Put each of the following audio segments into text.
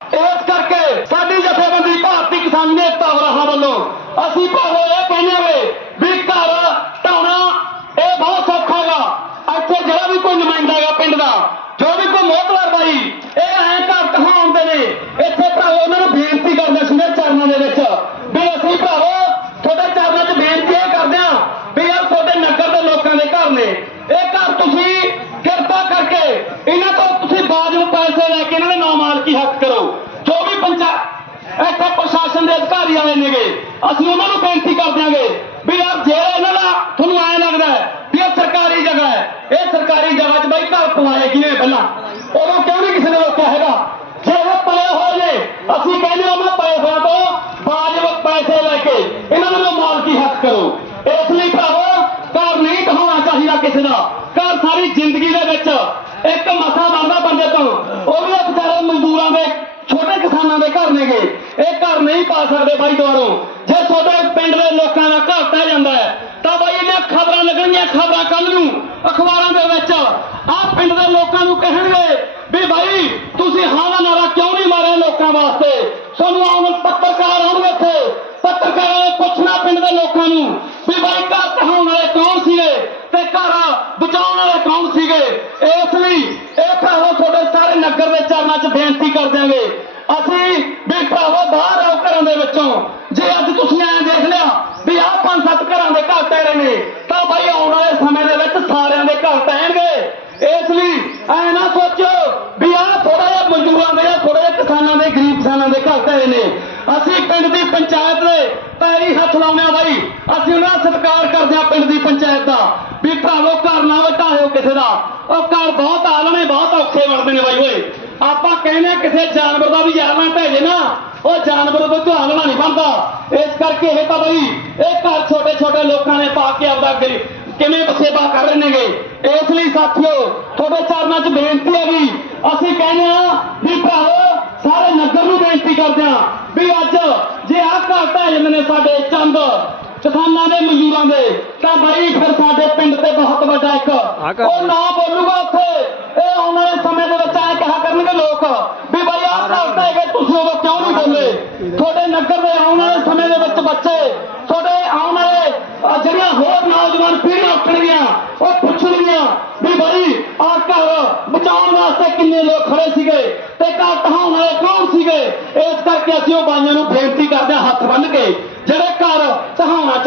ਇਸ ਕਰਕੇ ਸਾਡੀ ਜਥੇਬੰਦੀ ਭਾਰਤੀ ਕਿਸਾਨੀ ਨੇਤਾ ਵਰਾਹਾਂ ਵੱਲੋਂ ਅਸੀਂ ਭਾਵੇਂ ਇਹ ਕਹਿੰਦੇ ਹਾਂ ਵੀ ਘਰ ਢਾਉਣਾ ਇਹ ਬਹੁਤ ਸੌਖਾ ਹੈਗਾ ਇੱਥੇ ਜਿਹੜਾ ਵੀ ਕੋਈ ਨੁਮਾਇੰਦਾ ਹੈਗਾ ਪਿੰਡ ਦਾ ਜੋ ਵੀ ਕੋਈ ਮੋਹਤਵਾਰ ਬਾਈ ਇਹ ਐਂ ਘਰ ਢਹਾਉਂਦੇ ਨੇ ਇੱਥੇ ਭਰਾਵੋ ਉਹਨਾਂ ਨੂੰ ਬੇਨਤੀ ਕਰਦੇ ਸੀ ਚਰਨਾਂ ਦੇ ਵਿੱਚ ਵੀ ਅਸੀਂ ਭਰਾਵੋ ਤੁਹਾਡੇ ਚਰਨਾਂ 'ਚ ਬੇਨਤੀ ਇਹ ਕਰਦੇ ਹਾਂ ਵੀ ਯਾਰ ਤੁਹਾਡੇ ਨਗਰ ਦੇ ਲੋਕਾਂ ਦੇ ਘਰ ਨੇ ਇਹ ਘਰ ਤੁਸੀਂ ਕਿਰਪਾ ਕਰਕੇ ਇਹਨਾਂ ਤੋਂ ਤੁਸੀਂ ਬਾਜੂ ਪੈਸੇ ਲੈ ਕੇ ਇਹਨਾਂ ਦੇ ਨਾਮ ਮਾਲਕੀ ਹੱਕ ਕਰੋ ਜੋ ਵੀ ਪੰਚਾ ਇੱਥੇ ਪ੍ਰਸ਼ਾਸਨ ਦੇ ਨੇਗੇ। ਅਸੀਂ ਉਹਨਾਂ ਨੂੰ ਬੇਨਤੀ ਕਰ ਦਿਆਂਗੇ ਵੀ ਯਾਰ ਜੇ ਇਹਨਾਂ ਦਾ ਤੁਹਾਨੂੰ ਐਂ ਲੱਗਦਾ ਹੈ ਵੀ ਇਹ ਸਰਕਾਰੀ ਜਗ੍ਹਾ ਹੈ, ਇਹ ਸਰਕਾਰੀ ਜਗ੍ਹਾ 'ਚ ਬਾਈ ਘਰ ਪਵਾਏ ਕਿਵੇਂ ਪਹਿਲਾਂ? ਉਦੋਂ ਕਿਉਂ ਨਹੀਂ ਕਿਸੇ ਨੇ ਰੋਕਿਆ ਹੈਗਾ? ਜੇ ਉਹ ਪਏ ਹੋ ਨੇ ਅਸੀਂ ਕਹਿੰਦੇ ਹਾਂ ਉਹਨਾਂ ਪੈਸਿਆਂ ਤੋਂ ਬਾਜਬ ਪੈਸੇ ਲੈ ਕੇ ਇਹਨਾਂ ਨੂੰ ਮਾਲਕੀ ਹੱਕ ਕਰੋ ਇਸ ਲਈ ਭਰਾਵੋ ਘਰ ਨਹੀਂ ਢਹਾਉਣਾ ਚਾਹੀਦਾ ਕਿਸੇ ਦਾ ਘਰ ਸਾਰੀ ਜ਼ਿੰਦਗੀ ਦੇ ਵਿੱਚ ਇੱਕ ਮਸਾ ਬਣਦਾ ਬੰਦੇ ਤੋਂ ਉਹ ਵੀ ਇਹ ਵਿਚਾਰੇ ਮਜ਼ਦੂਰਾਂ ਦੇ ਛੋਟੇ ਕਿਸਾਨਾਂ ਦੇ ਘਰ ਨੇਗੇ ਇਹ ਘਰ ਨਹੀਂ ਪਾ ਸਕਦੇ ਬਾਈ ਦੁਆਰੋਂ। ਜੇ ਤੁਹਾਡੇ ਪਿੰਡ ਦੇ ਲੋਕਾਂ ਦਾ ਘਰ ਟਹਿ ਜਾਂਦਾ ਹੈ, ਤਾਂ ਬਾਈ ਇਹਨੇ ਖਬਰਾਂ ਲੱਗਣਗੀਆਂ ਖਬਰਾਂ ਕੱਲ ਨੂੰ, ਅਖਬਾਰਾਂ ਦੇ ਵਿੱਚ। ਆਹ ਪਿੰਡ ਦੇ ਲੋਕਾਂ ਨੂੰ ਕਹਿਣਗੇ ਵੀ ਬਾਈ, ਤੁਸੀਂ ਹਾਂ ਦਾ ਨਾਰਾ ਕਿਉਂ ਨਹੀਂ ਮਾਰਿਆ ਲੋਕਾਂ ਵਾਸਤੇ? ਤੁਹਾਨੂੰ ਆਉਣ ਪੱਤਰਕਾਰ ਆਉਣਗੇ ਇੱਥੇ ਪੱਤਰਕਾਰਾਂ ਨੇ ਪੁੱਛਣਾ ਪਿੰਡ ਦੇ ਲੋਕਾਂ ਨੂੰ ਵੀ ਬਾਈ ਘਰ ਢਹਾਉਣ ਵਾਲੇ ਕੌਣ ਸੀਗੇ ਤੇ ਘਰ ਬਚਾਉਣ ਵਾਲੇ ਕੌਣ ਸੀਗੇ ਇਸ ਲਈ ਇਹ ਭਰਾਵੋ ਤੁਹਾਡੇ ਸਾਰੇ ਨਗਰ ਦੇ ਚਰਨਾਂ 'ਚ ਬੇਨਤੀ ਕਰ ਦਿਆਂਗੇ ਅਸੀਂ ਵੀ ਭਰਾਵੋ ਬਾਹਰ ਆਓ ਘਰਾਂ ਦੇ ਵਿੱਚੋਂ ਜੇ ਅੱਜ ਤੁਸੀਂ ਐਂ ਦੇਖ ਲਿਆ ਵੀ ਆਹ ਪੰਜ ਸੱਤ ਘਰਾਂ ਦੇ ਘਰ ਟਹਿ ਰਹੇ ਨੇ ਤਾਂ ਬਾਈ ਆਉਣ ਵਾਲੇ ਸਮੇਂ ਦੇ ਵਿੱਚ ਸਾਰਿਆਂ ਦੇ ਘਰ ਟਹਿਣਗੇ ਇਸ ਲਈ ਐ ਨਾ ਸੋਚੋ ਵੀ ਆਹ ਥੋੜਾ ਜਿਹਾ ਮਜ਼ਦੂਰਾਂ ਦੇ ਜਾਂ ਥੋੜੇ ਜਿਹੇ ਕਿਸਾਨਾਂ ਦੇ ਗਰੀਬ ਕਿਸਾਨਾਂ ਦੇ ਘਰ ਟਹਿ ਨੇ ਅਸੀਂ ਪਿੰਡ ਦੀ ਪੰਚਾਇਤ ਦੇ ਪੈਰੀ ਹੱਥ ਲਾਉਂਦੇ ਆ ਬਾਈ ਅਸੀਂ ਉਹਨਾਂ ਦਾ ਸਤਿਕਾਰ ਕਰਦੇ ਆ ਪਿੰਡ ਦੀ ਪੰਚਾਇਤ ਦਾ ਵੀ ਭਰਾਵੋ ਘਰ ਨਾ ਵਟਾਇਓ ਕਿਸੇ ਦਾ ਉਹ ਘਰ ਬਹੁਤ ਆਲਣੇ, ਬਹੁਤ ਔਖੇ ਬਣਦੇ ਨੇ ਬਾਈ ਓਏ। ਆਪਾਂ ਕਹਿੰਦੇ ਕਿਸੇ ਜਾਨਵਰ ਦਾ ਵੀ ਯਾਰਾਂ ਢਹਿ ਜੇ ਨਾ, ਉਹ ਜਾਨਵਰ ਤੋਂ ਆਲਣਾ ਨਹੀਂ ਬਣਦਾ। ਇਸ ਕਰਕੇ ਇਹ ਤਾਂ ਬਈ, ਇਹ ਘਰ ਛੋਟੇ ਛੋਟੇ ਲੋਕਾਂ ਨੇ ਪਾ ਕੇ ਆਪਦਾ ਗਰੀ- ਕਿਵੇਂ ਸੇਵਾ ਕਰ ਰਹੇ ਨੇਗੇ। ਇਸ ਲਈ ਸਾਥੀਓ, ਤੁਹਾਡੇ ਚਰਨਾਂ 'ਚ ਬੇਨਤੀ ਹੈ ਵੀ ਅਸੀਂ ਕਹਿੰਦੇ ਆ ਵੀ ਭਰਾਵੋ, ਸਾਰੇ ਨਗਰ ਨੂੰ ਬੇਨਤੀ ਕਰਦੇ ਆ ਵੀ ਅੱਜ ਜੇ ਆਹ ਘਰ ਢਹਿ ਜਾਂਦੇ ਨੇ ਸਾਡੇ ਚੰਦ ਕਿਸਾਨਾਂ ਦੇ ਮਜ਼ਦੂਰਾਂ ਦੇ। ਤਾਂ ਬਈ ਫਿਰ ਸਾਡੇ ਪਿੰਡ ਤੇ ਬਹੁਤ ਵੱਡਾ ਇੱਕ ਉਹ ਨਾ ਬੋਲੂਗਾ ਉੱਥੇ। ਇਹ ਆਉਣ ਵਾਲੇ ਸਮੇਂ ਦੇ ਵਿੱਚ ਐ ਕਿਹਾ ਕਰਨਗੇ ਲੋਕ ਵੀ ਬਈ ਆਹ ਘਰ ਢਹਿ ਗਏ ਤੁਸੀਂ ਉਦੋਂ ਕਿਉਂ ਨਹੀਂ ਬੋਲੇ? ਤੁਹਾਡੇ ਨਗਰ ਦੇ ਆਉਣ ਵਾਲੇ ਸਮੇਂ ਦੇ ਵਿੱਚ ਬੱਚੇ ਤੁਹਾਡੇ ਆਉਣ ਵਾਲੇ ਜਿਹੜੀਆਂ ਹੋਰ ਨੌਜਵਾਨ ਪੀੜ੍ਹੀਆਂ ਉੱਠਣਗੀਆਂ ਉਹ ਪੁੱਛਣਗੀਆਂ ਵੀ ਬਈ ਆਹ ਘਰ ਬਚਾਉਣ ਵਾਸਤੇ ਕਿੰਨੇ ਲੋਕ ਖੜੇ ਸੀਗੇ ਤੇ ਘਰ ਢਹਾਉਣ ਵਾਲੇ ਕੌਣ ਸੀਗੇ? ਇਸ ਕਰਕੇ ਅਸੀਂ ਉਹ ਬਾਈਆਂ ਨੂੰ ਬੇਨਤੀ ਕਰਦੇ ਹੱਥ ਬੰਨ੍ਹ ਕੇ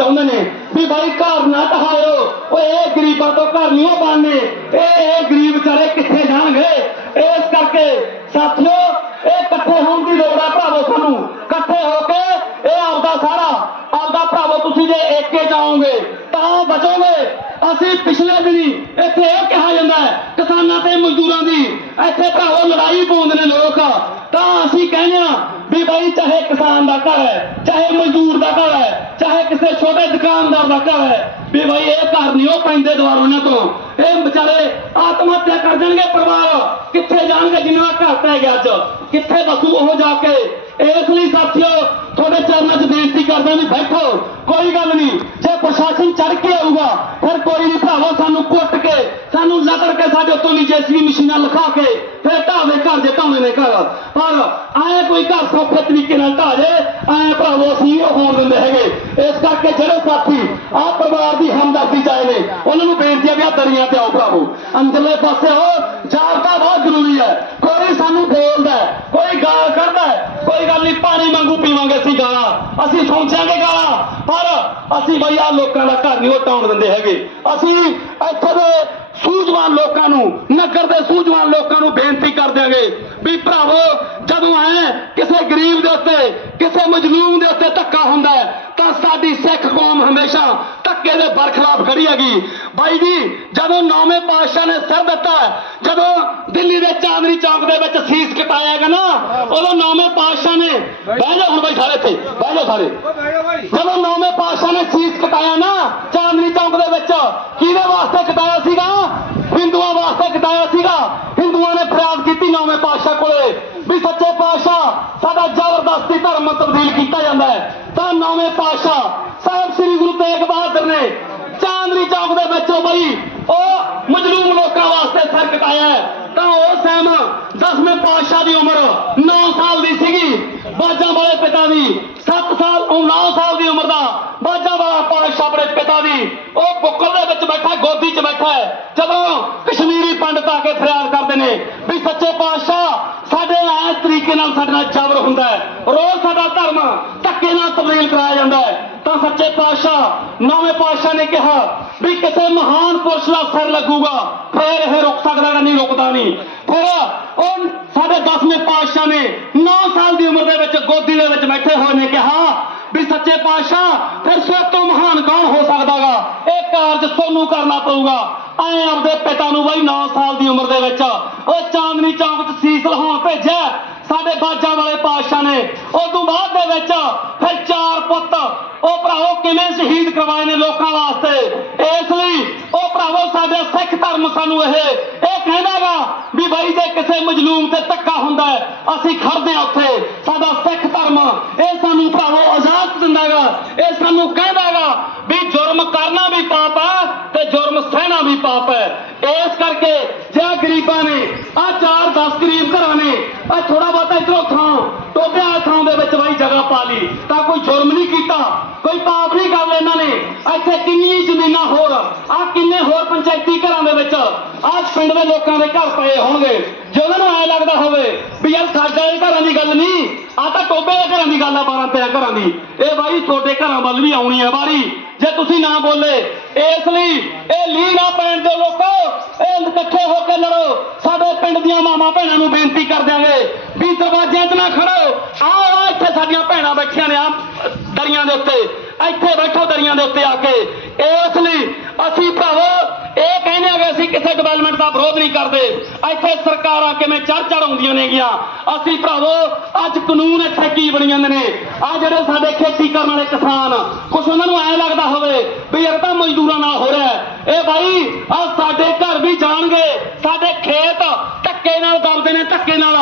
ਚਾਹੁੰਦੇ ਨੇ ਵੀ ਬਾਈ ਘਰ ਨਾ ਢਹਾਇਓ ਓਏ, ਇਹ ਗਰੀਬਾਂ ਤੋਂ ਘਰ ਨਹੀਂ ਉਹ ਬਣਨੇ। ਇਹ ਇਹ ਗਰੀਬ ਵਿਚਾਰੇ ਕਿੱਥੇ ਜਾਣਗੇ? ਇਸ ਕਰਕੇ ਸਾਥੀਓ, ਇਹ ਇਕੱਠੇ ਹੋਣ ਦੀ ਲੋੜ ਆ ਭਰਾਵੋ ਸਾਨੂੰ। ਇਕੱਠੇ ਹੋ ਕੇ ਇਹ ਆਪਦਾ ਸਾਰਾ, ਆਪਦਾ ਭਰਾਵੋ ਤੁਸੀਂ ਜੇ ਏਕੇ ਜਾਓਗੇ ਤਾਂ ਬਚੋਗੇ। ਅਸੀਂ ਪਿਛਲੇ ਦਿਨੀ ਇੱਥੇ ਇਹ ਕਿਹਾ ਜਾਂਦਾ ਹੈ, ਕਿਸਾਨਾਂ ਤੇ ਮਜ਼ਦੂਰਾਂ ਦੀ ਇੱਥੇ ਭਰਾਵੋ ਲੜਾਈ ਪਾਉਂਦੇ ਨੇ ਲੋਕ। ਤਾਂ ਅਸੀਂ ਕਹਿੰਦੇ ਆ ਵੀ ਬਾਈ, ਚਾਹੇ ਕਿਸਾਨ ਦਾ ਘਰ ਹੈ, ਚਾਹੇ ਮਜ਼ਦੂਰ ਦਾ ਘਰ ਹੈ, ਚਾਹੇ ਕਿਸੇ ਛੋਟੇ ਦੁਕਾਨਦਾਰ ਦਾ ਘਰ ਹੈ, ਵੀ ਬਾਈ ਇਹ ਘਰ ਨਹੀਂ, ਉਹ ਪੈਂਦੇ ਦੁਆਰੋਂ ਉਹਨਾਂ ਤੋਂ। ਇਹ ਵਿਚਾਰੇ ਆਤਮ ਹੱਤਿਆ ਕਰ ਜਾਣਗੇ ਪਰਿਵਾਰ। ਕਿੱਥੇ ਜਾਣਗੇ ਜਿਨ੍ਹਾਂ ਦਾ ਘਰ ਪੈ ਗਿਆ ਅੱਜ? ਕਿੱਥੇ ਬਸੂ ਉਹ ਜਾ ਕੇ ਇਸ ਲਈ ਸਾਥੀਓ, ਤੁਹਾਡੇ ਚਰਨਾਂ 'ਚ ਬੇਨਤੀ ਕਰਦਾ ਵੀ ਬੈਠੋ, ਕੋਈ ਗੱਲ ਨਹੀਂ। ਜੇ ਪ੍ਰਸ਼ਾਸਨ ਚੜ ਕੇ ਆਊਗਾ, ਫਿਰ ਕੋਈ ਨਹੀਂ ਭਰਾਵੋ, ਸਾਨੂੰ ਕੁੱਟ ਕੇ, ਸਾਨੂੰ ਲਤੜ ਕੇ ਸਾਡੇ ਉੱਤੋਂ ਦੀ ਜੇਸੀਬੀ ਮਸ਼ੀਨਾਂ ਲਿਖਾ ਕੇ, ਫਿਰ ਢਾਵੇ ਘਰ ਜੇ ਢਾਉਣੇ ਨੇ ਘਰ। ਪਰ ਆਏ ਕੋਈ ਘਰ ਸੌਖੇ ਤਰੀਕੇ ਨਾਲ ਢਾ ਜੇ ਆਏ ਭਰਾਵੋ, ਅਸੀਂ ਹੋਣ ਦਿੰਦੇ ਹੈਗੇ। ਇਸ ਕਰਕੇ ਜਿਹੜੇ ਸਾਥੀ ਆਹ ਪਰਿਵਾਰ ਦੀ ਹਮਦਰਦੀ ਚਾਹੇ ਨੇ, ਉਹਨਾਂ ਨੂੰ ਬੇਨਤੀ ਹੈ ਵੀ ਆਹ ਦਰੀਆਂ ਤੇ ਆਓ ਭਰਾਵੋ। ਅੰਦਰਲੇ ਪਾਸੇ ਹੋ ਜਾਗਤਾ ਬਹੁਤ ਜ਼ਰੂਰੀ ਹੈ। ਕੋਈ ਸਾਨੂੰ ਬੋਲਦਾ ਕੋਈ ਗਾਲ ਕੋਈ ਗੱਲ ਨਹੀਂ, ਪਾਣੀ ਵਾਂਗੂ ਪੀਵਾਂਗੇ ਅਸੀਂ ਗਾਲਾਂ। ਅਸੀਂ ਸੌਂਚਾਂਗੇ ਗਾਲਾਂ, ਪਰ ਅਸੀਂ ਬਈ ਆ ਲੋਕਾਂ ਦਾ ਘਰ ਨਹੀਂ ਉਹ ਟਾਉਣ ਦਿੰਦੇ ਹੈਗੇ। ਅਸੀਂ ਇੱਥੇ ਦੇ ਸੂਝਵਾਨ ਲੋਕਾਂ ਨੂੰ, ਨਗਰ ਦੇ ਸੂਝਵਾਨ ਲੋਕਾਂ ਨੂੰ ਬੇਨਤੀ ਕਰ ਦਿਆਂਗੇ। ਵੀ ਭਰਾਵੋ, ਜਦੋਂ ਐ ਕਿਸੇ ਗਰੀਬ ਦੇ ਉੱਤੇ, ਕਿਸੇ ਮਜਲੂਮ ਦੇ ਉੱਤੇ ਧੱਕਾ ਹੁੰਦਾ ਤਾਂ ਸਾਡੀ ਸਿੱਖ ਕੌਮ ਹਮੇਸ਼ਾ ਧੱਕੇ ਦੇ ਬਰਖਲਾਫ ਖੜੀ ਹੈਗੀ। ਬਾਈ ਜੀ, ਜਦੋਂ ਨੌਵੇਂ ਪਾਤਸ਼ਾਹ ਨੇ ਸਿਰ ਦਿੱਤਾ, ਜਦੋਂ ਦਿੱਲੀ ਦੇ ਚਾਂਦਨੀ ਚੌਕ ਦੇ ਵਿੱਚ ਸੀਸ ਕਟਾਇਆ ਗਿਆ ਨਾ, ਉਦੋਂ ਨੌਵੇਂ ਪਾਤਸ਼ਾਹ ਨੇ ਬਹਿ ਜਾਓ ਹੁਣ ਬਾਈ ਸਾਰੇ ਇੱਥੇ, ਬਹਿ ਜਾਓ ਸਾਰੇ। ਜਦੋਂ ਨੌਵੇਂ ਪਾਤਸ਼ਾਹ ਨੇ ਸੀਸ ਕਟਾਇਆ ਨਾ, ਚਾਂਦਨੀ ਚੌਕ ਦੇ ਵਿੱਚ, ਕਿਹਦੇ ਵਾਸਤੇ ਕਟਾਇਆ ਸੀਗਾ ਹਿੰਦੂਆਂ ਵਾਸਤੇ ਕਟਾਇਆ ਸੀਗਾ ਹਿੰਦੂਆਂ ਨੇ ਫਰਿਆਦ ਕੀਤੀ ਨੌਵੇਂ ਪਾਤਸ਼ਾਹ ਕੋਲੇ ਵੀ ਸੱਚੇ ਪਾਤਸ਼ਾਹ ਸਾਡਾ ਜ਼ਬਰਦਸਤੀ ਧਰਮ ਤਬਦੀਲ ਕੀਤਾ ਜਾਂਦਾ ਹੈ। ਤਾਂ ਨੌਵੇਂ ਪਾਤਸ਼ਾਹ ਸਾਹਿਬ ਸ੍ਰੀ ਗੁਰੂ ਤੇਗ ਬਹਾਦਰ ਨੇ ਚਾਂਦਨੀ ਚੌਕ ਦੇ ਵਿੱਚੋਂ ਬਈ ਉਹ ਮਜਲੂਮ ਲੋਕਾਂ ਵਾਸਤੇ ਸਰ ਕਟਾਇਆ ਤਾਂ ਉਹ ਸੈਮ ਦਸਵੇਂ ਪਾਤਸ਼ਾਹ ਦੀ ਉਮਰ 9 ਸਾਲ ਦੀ ਸੀਗੀ। ਬਾਜਾਂ ਵਾਲੇ ਪਿਤਾ ਦੀ 7 ਸਾਲ, ਉਹ 9 ਸਾਲ ਦੀ ਉਮਰ ਦਾ ਬਾਜਾਂ ਵਾਲਾ ਪਾਤਸ਼ਾਹ ਆਪਣੇ ਪਿਤਾ ਦੀ ਉਹ ਬੁੱਕਲ ਦੇ ਵਿੱਚ ਬੈਠਾ, ਗੋਦੀ 'ਚ ਬੈਠਾ ਹੈ। ਜਦੋਂ ਕਸ਼ਮੀਰੀ ਪੰਡਤ ਆ ਕੇ ਫਰਿਆਦ ਕਰਦੇ ਨੇ ਵੀ ਸੱਚੇ ਪਾਤਸ਼ਾਹ, ਸਾਡੇ ਐ ਤਰੀਕੇ ਨਾਲ ਸਾਡੇ ਨਾਲ ਜ਼ਬਰ ਰੋਜ਼ ਸਾਡਾ ਧਰਮ ਧੱਕੇ ਨਾਲ ਤਬਦੀਲ ਕਰਾਇਆ ਜਾਂਦਾ ਹੈ। ਤਾਂ ਸੱਚੇ ਪਾਤਸ਼ਾਹ, ਨੌਵੇਂ ਪਾਤਸ਼ਾਹ ਨੇ ਕਿਹਾ ਵੀ ਕਿਸੇ ਮਹਾਨ ਪੁਰਸ਼ ਦਾ ਸਿਰ ਲੱਗੂਗਾ, ਫੇਰ ਇਹ ਰੁਕ ਸਕਦਾ ਨਹੀਂ ਰੁਕਦਾ ਨਹੀਂ। ਫਿਰ ਉਹ ਸਾਡੇ 10ਵੇਂ ਪਾਤਸ਼ਾਹ ਨੇ 9 ਸਾਲ ਦੀ ਉਮਰ ਦੇ ਵਿੱਚ ਗੋਦੀ ਦੇ ਵਿੱਚ ਬੈਠੇ ਹੋਏ ਨੇ ਕਿਹਾ ਵੀ ਸੱਚੇ ਪਾਤਸ਼ਾਹ, ਫਿਰ ਸਭ ਤੋਂ ਮਹਾਨ ਕੌਣ ਹੋ ਸਕਦਾਗਾ? ਇਹ ਕਾਰਜ ਤੁਹਾਨੂੰ ਕਰਨਾ ਪਊਗਾ। ਐ ਆਪਦੇ ਪਿਤਾ ਨੂੰ ਬਾਈ 9 ਸਾਲ ਦੀ ਉਮਰ ਦੇ ਵਿੱਚ ਉਹ ਚਾਂਦਨੀ ਚੌਂਕ 'ਚ ਸੀਸ ਲਹਾਉਣ ਭੇਜਿਆ। ਸਾਡੇ ਬਾਜਾਂ ਵਾਲੇ ਪਾਤਸ਼ਾਹ ਨੇ ਉਸ ਤੋਂ ਬਾਅਦ ਦੇ ਵਿੱਚ ਫਿਰ ਚਾਰ ਪੁੱਤ, ਉਹ ਭਰਾਵੋ ਕਿਵੇਂ ਸ਼ਹੀਦ ਕਰਵਾਏ ਨੇ ਲੋਕਾਂ ਵਾਸਤੇ? ਇਸ ਲਈ ਉਹ ਭਰਾਵੋ ਸਾਡੇ ਸਿੱਖ ਧਰਮ ਸਾਨੂੰ ਇਹ ਇਹ ਕਹਿੰਦਾਗਾ ਵੀ ਬਾਈ ਜੇ ਕਿਸੇ ਮਜਲੂਮ ਤੇ ਧੱਕਾ ਹੁੰਦਾ ਅਸੀਂ ਖੜਦੇ ਆ ਉੱਥੇ। ਸਾਡਾ ਸਿੱਖ ਧਰਮ, ਇਹ ਸਾਨੂੰ ਭਰਾਵੋ ਆਜ਼ਾਦ ਦਿੰਦਾਗਾ ਇਹ ਸਾਨੂੰ ਕਹਿੰਦਾਗਾ ਵੀ ਜੁਰਮ ਕਰਨਾ ਵੀ ਪਾਪ ਹੈ ਤੇ ਜੁਰਮ ਸਹਿਣਾ ਵੀ ਪਾਪ ਹੈ। ਇਸ ਕਰਕੇ ਜੇ ਗਰੀਬਾਂ ਨੇ, ਆ ਚਾਰ 10 ਗਰੀਬ ਘਰਾਂ ਨੇ, ਆ ਥੋੜਾ ਬਹੁਤਾ ਇਧਰੋਂ ਥਾਂ ਟੋਬਿਆਂ ਥਾਂ ਦੇ ਵਿੱਚ ਬਾਈ ਜਗ੍ਹਾ ਪਾ ਲਈ, ਤਾਂ ਕੋਈ ਜੁਰਮ ਨਹੀਂ ਕੀਤਾ, ਕੋਈ ਪਾਪ ਨਹੀਂ ਕਰ ਇਹਨਾਂ ਨੇ। ਇੱਥੇ ਕਿੰਨੀ ਜ਼ਮੀਨਾਂ ਹੋਰ, ਆ ਕਿੰਨੇ ਹੋਰ ਪੰਚਾਇਤੀ ਘਰਾਂ ਦੇ ਵਿੱਚ, ਆ ਪਿੰਡ ਦੇ ਲੋਕਾਂ ਦੇ ਘਰ ਪਏ ਹੋਣਗੇ। ਜੇ ਉਹਨਾਂ ਨੂੰ ਐ ਲੱਗਦਾ ਹੋਵੇ ਵੀ ਯਾਰ ਸਾਡੇ ਘਰਾਂ ਦੀ ਗੱਲ ਨਹੀਂ, ਆ ਤਾਂ ਟੋਬੇ ਦੇ ਘਰਾਂ ਦੀ ਗੱਲ ਆ 12 13 ਘਰਾਂ ਦੀ। ਇਹ ਬਾਈ ਤੁਹਾਡੇ ਘਰਾਂ ਵੱਲ ਵੀ ਆਉਣੀ ਹੈ ਬਾਰੀ ਜੇ ਤੁਸੀਂ ਨਾ ਬੋਲੇ, ਇਸ ਲਈ ਇਹ ਲੀ ਨਾ ਪੈਣ ਦੇ ਲੋਕੋ। ਇਹ ਇਕੱਠੇ ਹੋ ਕੇ ਲੜੋ। ਸਾਡੇ ਪਿੰਡ ਦੀਆਂ ਮਾਮਾ ਭੈਣਾਂ ਨੂੰ ਬੇਨਤੀ ਕਰ ਦਿਆਂਗੇ ਵੀ ਦਰਵਾਜ਼ਿਆਂ 'ਚ ਨਾ ਖੜੋ। ਆਹ ਇੱਥੇ ਸਾਡੀਆਂ ਭੈਣਾਂ ਬੈਠੀਆਂ ਨੇ ਆ ਦਰੀਆਂ ਦੇ ਉੱਤੇ। ਇੱਥੇ ਬੈਠੋ ਦਰੀਆਂ ਦੇ ਉੱਤੇ ਆ ਕੇ। ਇਸ ਲਈ ਅਸੀਂ ਭਰਾਵੋ, ਇਹ ਕਹਿੰਦੇ ਆ ਕਿ ਅਸੀਂ ਕਿਸੇ ਡਿਵੈਲਪਮੈਂਟ ਦਾ ਵਿਰੋਧ ਨਹੀਂ ਕਰਦੇ। ਇੱਥੇ ਸਰਕਾਰਾਂ ਕਿਵੇਂ ਚੜ ਚੜਾਉਂਦੀਆਂ ਨੇਗੀਆਂ। ਅਸੀਂ ਭਰਾਵੋ, ਅੱਜ ਕਾਨੂੰਨ ਇੱਥੇ ਕੀ ਬਣੀ ਜਾਂਦੇ ਨੇ? ਆ ਜਿਹੜੇ ਸਾਡੇ ਖੇਤੀ ਕਰਨ ਵਾਲੇ ਕਿਸਾਨ, ਕੁਛ ਉਹਨਾਂ ਨੂੰ ਐ ਲੱਗਦਾ ਹੋਵੇ ਵੀ ਯਾਰ ਤਾਂ ਮਜ਼ਦੂਰਾਂ ਨਾਲ ਹੋ ਰਿਹਾ ਇਹ ਬਾਈ ਆ ਸਾਡੇ ਘਰ ਵੀ ਜਾਣਗੇ ਸਾਡੇ ਖੇਤ ਧੱਕੇ ਨਾਲ ਦਬਦੇ ਨੇ ਧੱਕੇ ਨਾਲ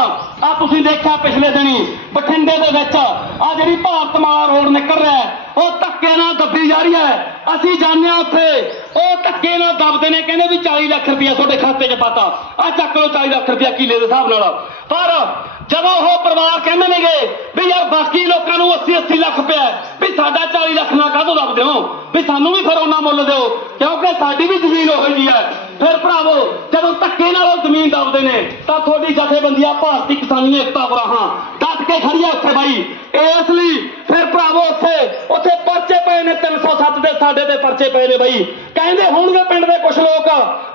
ਆ ਤੁਸੀਂ ਦੇਖਿਆ ਪਿਛਲੇ ਦਿਨੀ ਬਠਿੰਡੇ ਦੇ ਵਿੱਚ ਆ ਜਿਹੜੀ ਭਾਰਤ ਭਾਰਤਮਾਲਾ ਰੋਡ ਨਿਕਲ ਰਿਹਾ ਉਹ ਧੱਕੇ ਨਾਲ ਦੱਬੀ ਜਾ ਰਹੀ ਹੈ। ਅਸੀਂ ਜਾਣਦੇ ਹਾਂ ਉੱਥੇ, ਉਹ ਧੱਕੇ ਨਾਲ ਦੱਬਦੇ ਨੇ, ਕਹਿੰਦੇ ਵੀ 40 ਲੱਖ ਰੁਪਇਆ ਤੁਹਾਡੇ ਖਾਤੇ 'ਚ ਪਾਤਾ। ਆ ਚੱਕ ਲਓ 40 ਲੱਖ ਰੁਪਇਆ ਕਿਲੇ ਦੇ ਹਿਸਾਬ ਨਾਲ। ਪਰ ਜਦੋਂ ਉਹ ਪਰਿਵਾਰ ਕਹਿੰਦੇ ਨੇਗੇ ਵੀ ਯਾਰ ਬਾਕੀ ਲੋਕਾਂ ਨੂੰ 80 80 ਲੱਖ ਪਿਆ ਵੀ ਸਾਡਾ 40 ਲੱਖ ਨਾ ਕਾਹਤੋਂ ਦੱਬਦੇ ਦਿਓ? ਵੀ ਸਾਨੂੰ ਵੀ ਫਿਰ ਉਹਨਾਂ ਮੁੱਲ ਦਿਓ, ਕਿਉਂਕਿ ਸਾਡੀ ਵੀ ਜ਼ਮੀਨ ਉਹ ਜਿਹੀ ਹੈ। ਫਿਰ ਭਰਾਵੋ, ਜਦੋਂ ਧੱਕੇ ਨਾਲ ਉਹ ਜ਼ਮੀਨ ਦੱਬਦੇ ਨੇ, ਤਾਂ ਤੁਹਾਡੀ ਜਥੇਬੰਦੀਆਂ ਭਾਰਤੀ ਕਿਸਾਨੀ ਏਕਤਾ ਵਰਾਹਾਂ ਡਟ ਕੇ ਖੜੀ ਆ ਉੱਥੇ ਬਾਈ। ਇਸ ਲਈ ਫਿਰ ਭਰਾਵੋ ਉੱਥੇ ਉੱਥੇ ਪਰਚੇ ਪਏ ਨੇ 307 ਦੇ, ਸਾਡੇ ਤੇ ਪਰਚੇ ਪਏ ਨੇ ਬਾਈ। ਕਹਿੰਦੇ ਹੋਣਗੇ ਪਿੰਡ ਦੇ ਕੁਝ ਲੋਕ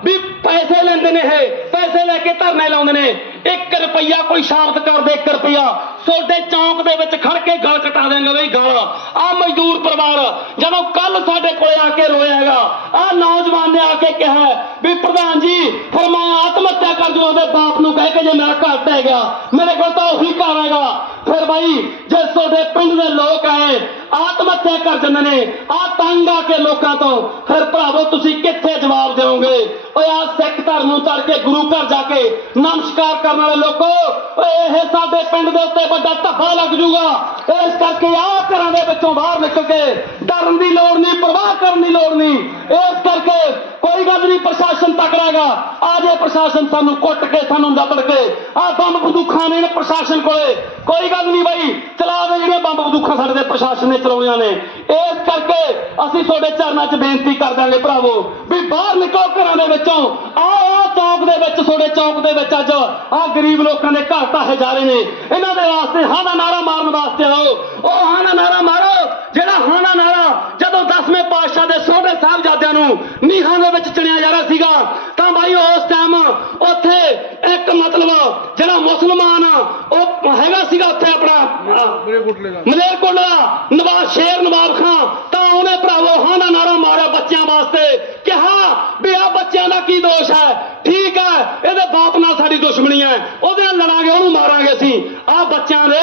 ਵੀ ਪੈਸੇ ਲੈਂਦੇ ਨੇ ਇਹ, ਪੈਸੇ ਲੈ ਕੇ ਧਰਨੇ ਲਾਉਂਦੇ ਨੇ। 1 ਰੁਪਈਆ ਕੋਈ ਸ਼ਾਬਤ ਕਰ ਦੇ 1 ਰੁਪਈਆ। ਤੁਹਾਡੇ ਚੌਂਕ ਦੇ ਵਿੱਚ ਖੜ ਕੇ ਗਲ ਕਟਾ ਦੇਂਗੇ ਬਈ ਗਲ। ਆ ਮਜ਼ਦੂਰ ਪਰਿਵਾਰ, ਜਦੋਂ ਕੱਲ ਸਾਡੇ ਕੋਲੇ ਆ ਕੇ ਰੋਇਆਗਾ ਆ ਨੌਜਵਾਨ ਨੇ ਆ ਕੇ ਕਿਹਾ ਵੀ ਪ੍ਰਧਾਨ ਜੀ, ਫਿਰ ਮੈਂ ਆਤਮ ਹੱਤਿਆ ਕਰ ਦੂੰ ਉਹਦੇ ਬਾਪ ਨੂੰ ਕਹਿ ਕੇ ਜੇ ਮੇਰਾ ਘਰ ਟਹਿ ਗਿਆ, ਮੇਰੇ ਕੋਲ ਤਾਂ ਉਹੀ ਘਰ ਹੈਗਾ। ਫਿਰ ਬਾਈ ਜੇ ਤੁਹਾਡੇ ਪਿੰਡ ਦੇ ਲੋਕ ਆਏ ਆਤਮ ਹੱਤਿਆ ਕਰ ਜਾਂਦੇ ਨੇ, ਆ ਤੰਗ ਆ ਕੇ ਲੋਕਾਂ ਤੋਂ, ਫਿਰ ਭਰਾਵੋ, ਤੁਸੀਂ ਕਿੱਥੇ ਜਵਾਬ ਦਿਓਗੇ? ਓਏ, ਆ ਸਿੱਖ ਧਰਮ ਨੂੰ ਤੜ ਕੇ ਗੁਰੂ ਘਰ ਜਾ ਕੇ ਨਮਸਕਾਰ ਕਰਨ ਵਾਲੇ ਲੋਕੋ, ਓਏ, ਇਹ ਸਾਡੇ ਪਿੰਡ ਦੇ ਉੱਤੇ ਵੱਡਾ ਧੱਫਾ ਲੱਗ ਜੂਗਾ। ਇਸ ਕਰਕੇ ਆ ਘਰਾਂ ਦੇ ਵਿੱਚੋਂ ਬਾਹਰ ਨਿਕਲ ਕੇ ਡਰਨ ਦੀ ਲੋੜ ਨਹੀਂ, ਪਰਵਾਹ ਕਰਨ ਦੀ ਲੋੜ ਨਹੀਂ। ਇਸ ਕਰਕੇ ਕੋਈ ਗੱਲ ਨਹੀਂ, ਪ੍ਰਸ਼ਾਸਨ ਤਕੜਾਗਾ ਆ ਜੇ ਪ੍ਰਸ਼ਾਸਨ ਸਾਨੂੰ ਕੁੱਟ ਕੇ, ਸਾਨੂੰ ਨੱਪੜ ਕੇ, ਆ ਬੰਬ ਬੰਦੂਖਾਂ ਨੇ ਪ੍ਰਸ਼ਾਸਨ ਕੋਲੇ, ਕੋਈ ਗੱਲ ਨਹੀਂ ਬਾਈ। ਚਲਾ ਦੇ ਜਿਹੜੇ ਬੰਬ ਬੰਦੂਖਾਂ ਸਾਡੇ ਦੇ ਪ੍ਰਸ਼ਾਸਨ ਨੇ ਚਲਾਉਣੀਆਂ ਨੇ। ਇਸ ਕਰਕੇ ਅਸੀਂ ਤੁਹਾਡੇ ਚਰਨਾਂ 'ਚ ਬੇਨਤੀ ਕਰ ਦਾਂਗੇ ਭਰਾਵੋ ਵੀ ਬਾਹਰ ਨਿਕਲੋ ਘਰਾਂ ਦੇ ਵਿੱਚੋਂ। ਆਓ ਆਹ ਚੌਕ ਦੇ ਵਿੱਚ, ਤੁਹਾਡੇ ਚੌਕ ਦੇ ਵਿੱਚ ਅੱਜ ਆ ਗਰੀਬ ਲੋਕਾਂ ਦੇ ਘਰ ਢਾਹੇ ਜਾ ਰਹੇ ਨੇ। ਇਹਨਾਂ ਦੇ ਵਾਸਤੇ ਹਾਂ ਦਾ ਨਾਰਾ ਮਾਰਨ ਵਾਸਤੇ ਆਓ। ਉਹ ਹਾਂ ਦਾ ਨਾਰਾ ਮਾਰੋ, ਜਿਹੜਾ ਹਾਂ ਦਾ ਨਾਰਾ ਜਦੋਂ 10ਵੇਂ ਪਾਤਸ਼ਾਹ ਦੇ ਛੋਟੇ ਸਾਹਿਬਜ਼ਾਦਿਆਂ ਨੂੰ ਨੀਹਾਂ ਦੇ ਵਿੱਚ ਚਿਣਿਆ ਜਾ ਰਿਹਾ ਸੀ ਤਾਂ ਬਾਈ ਉਸ ਟਾਈਮ ਉੱਥੇ ਇੱਕ ਮਤਲਬ ਜਿਹੜਾ ਮੁਸਲਮਾਨ ਆ, ਉਹ ਹੈਗਾ ਸੀਗਾ ਉੱਥੇ ਆਪਣਾ ਅਹ, ਮਲੇਰਕੋਟਲਾ ਨਵਾਬ ਸ਼ੇਰ ਨਵਾਬ ਖਾਂ ਤਾਂ ਉਹਨੇ ਭਰਾਵੋ ਹਾਂ ਦਾ ਨਾਰਾ ਮਾਰਿਆ ਬੱਚਿਆਂ ਵਾਸਤੇ ਕਿਹਾ ਵੀ ਆ ਬੱਚਿਆਂ ਦਾ ਕੀ ਦੋਸ਼ ਹੈ ਠੀਕ ਹੈ ਇਹਦੇ ਬਾਪ ਨਾਲ ਸਾਡੀ ਦੁਸ਼ਮਣੀ ਹੈ ਉਹਦੇ ਨਾਲ ਲੜਾਂਗੇ ਉਹਨੂੰ ਮਾਰਾਂਗੇ ਅਸੀਂ ਆ ਬੱਚਿਆਂ ਦੇ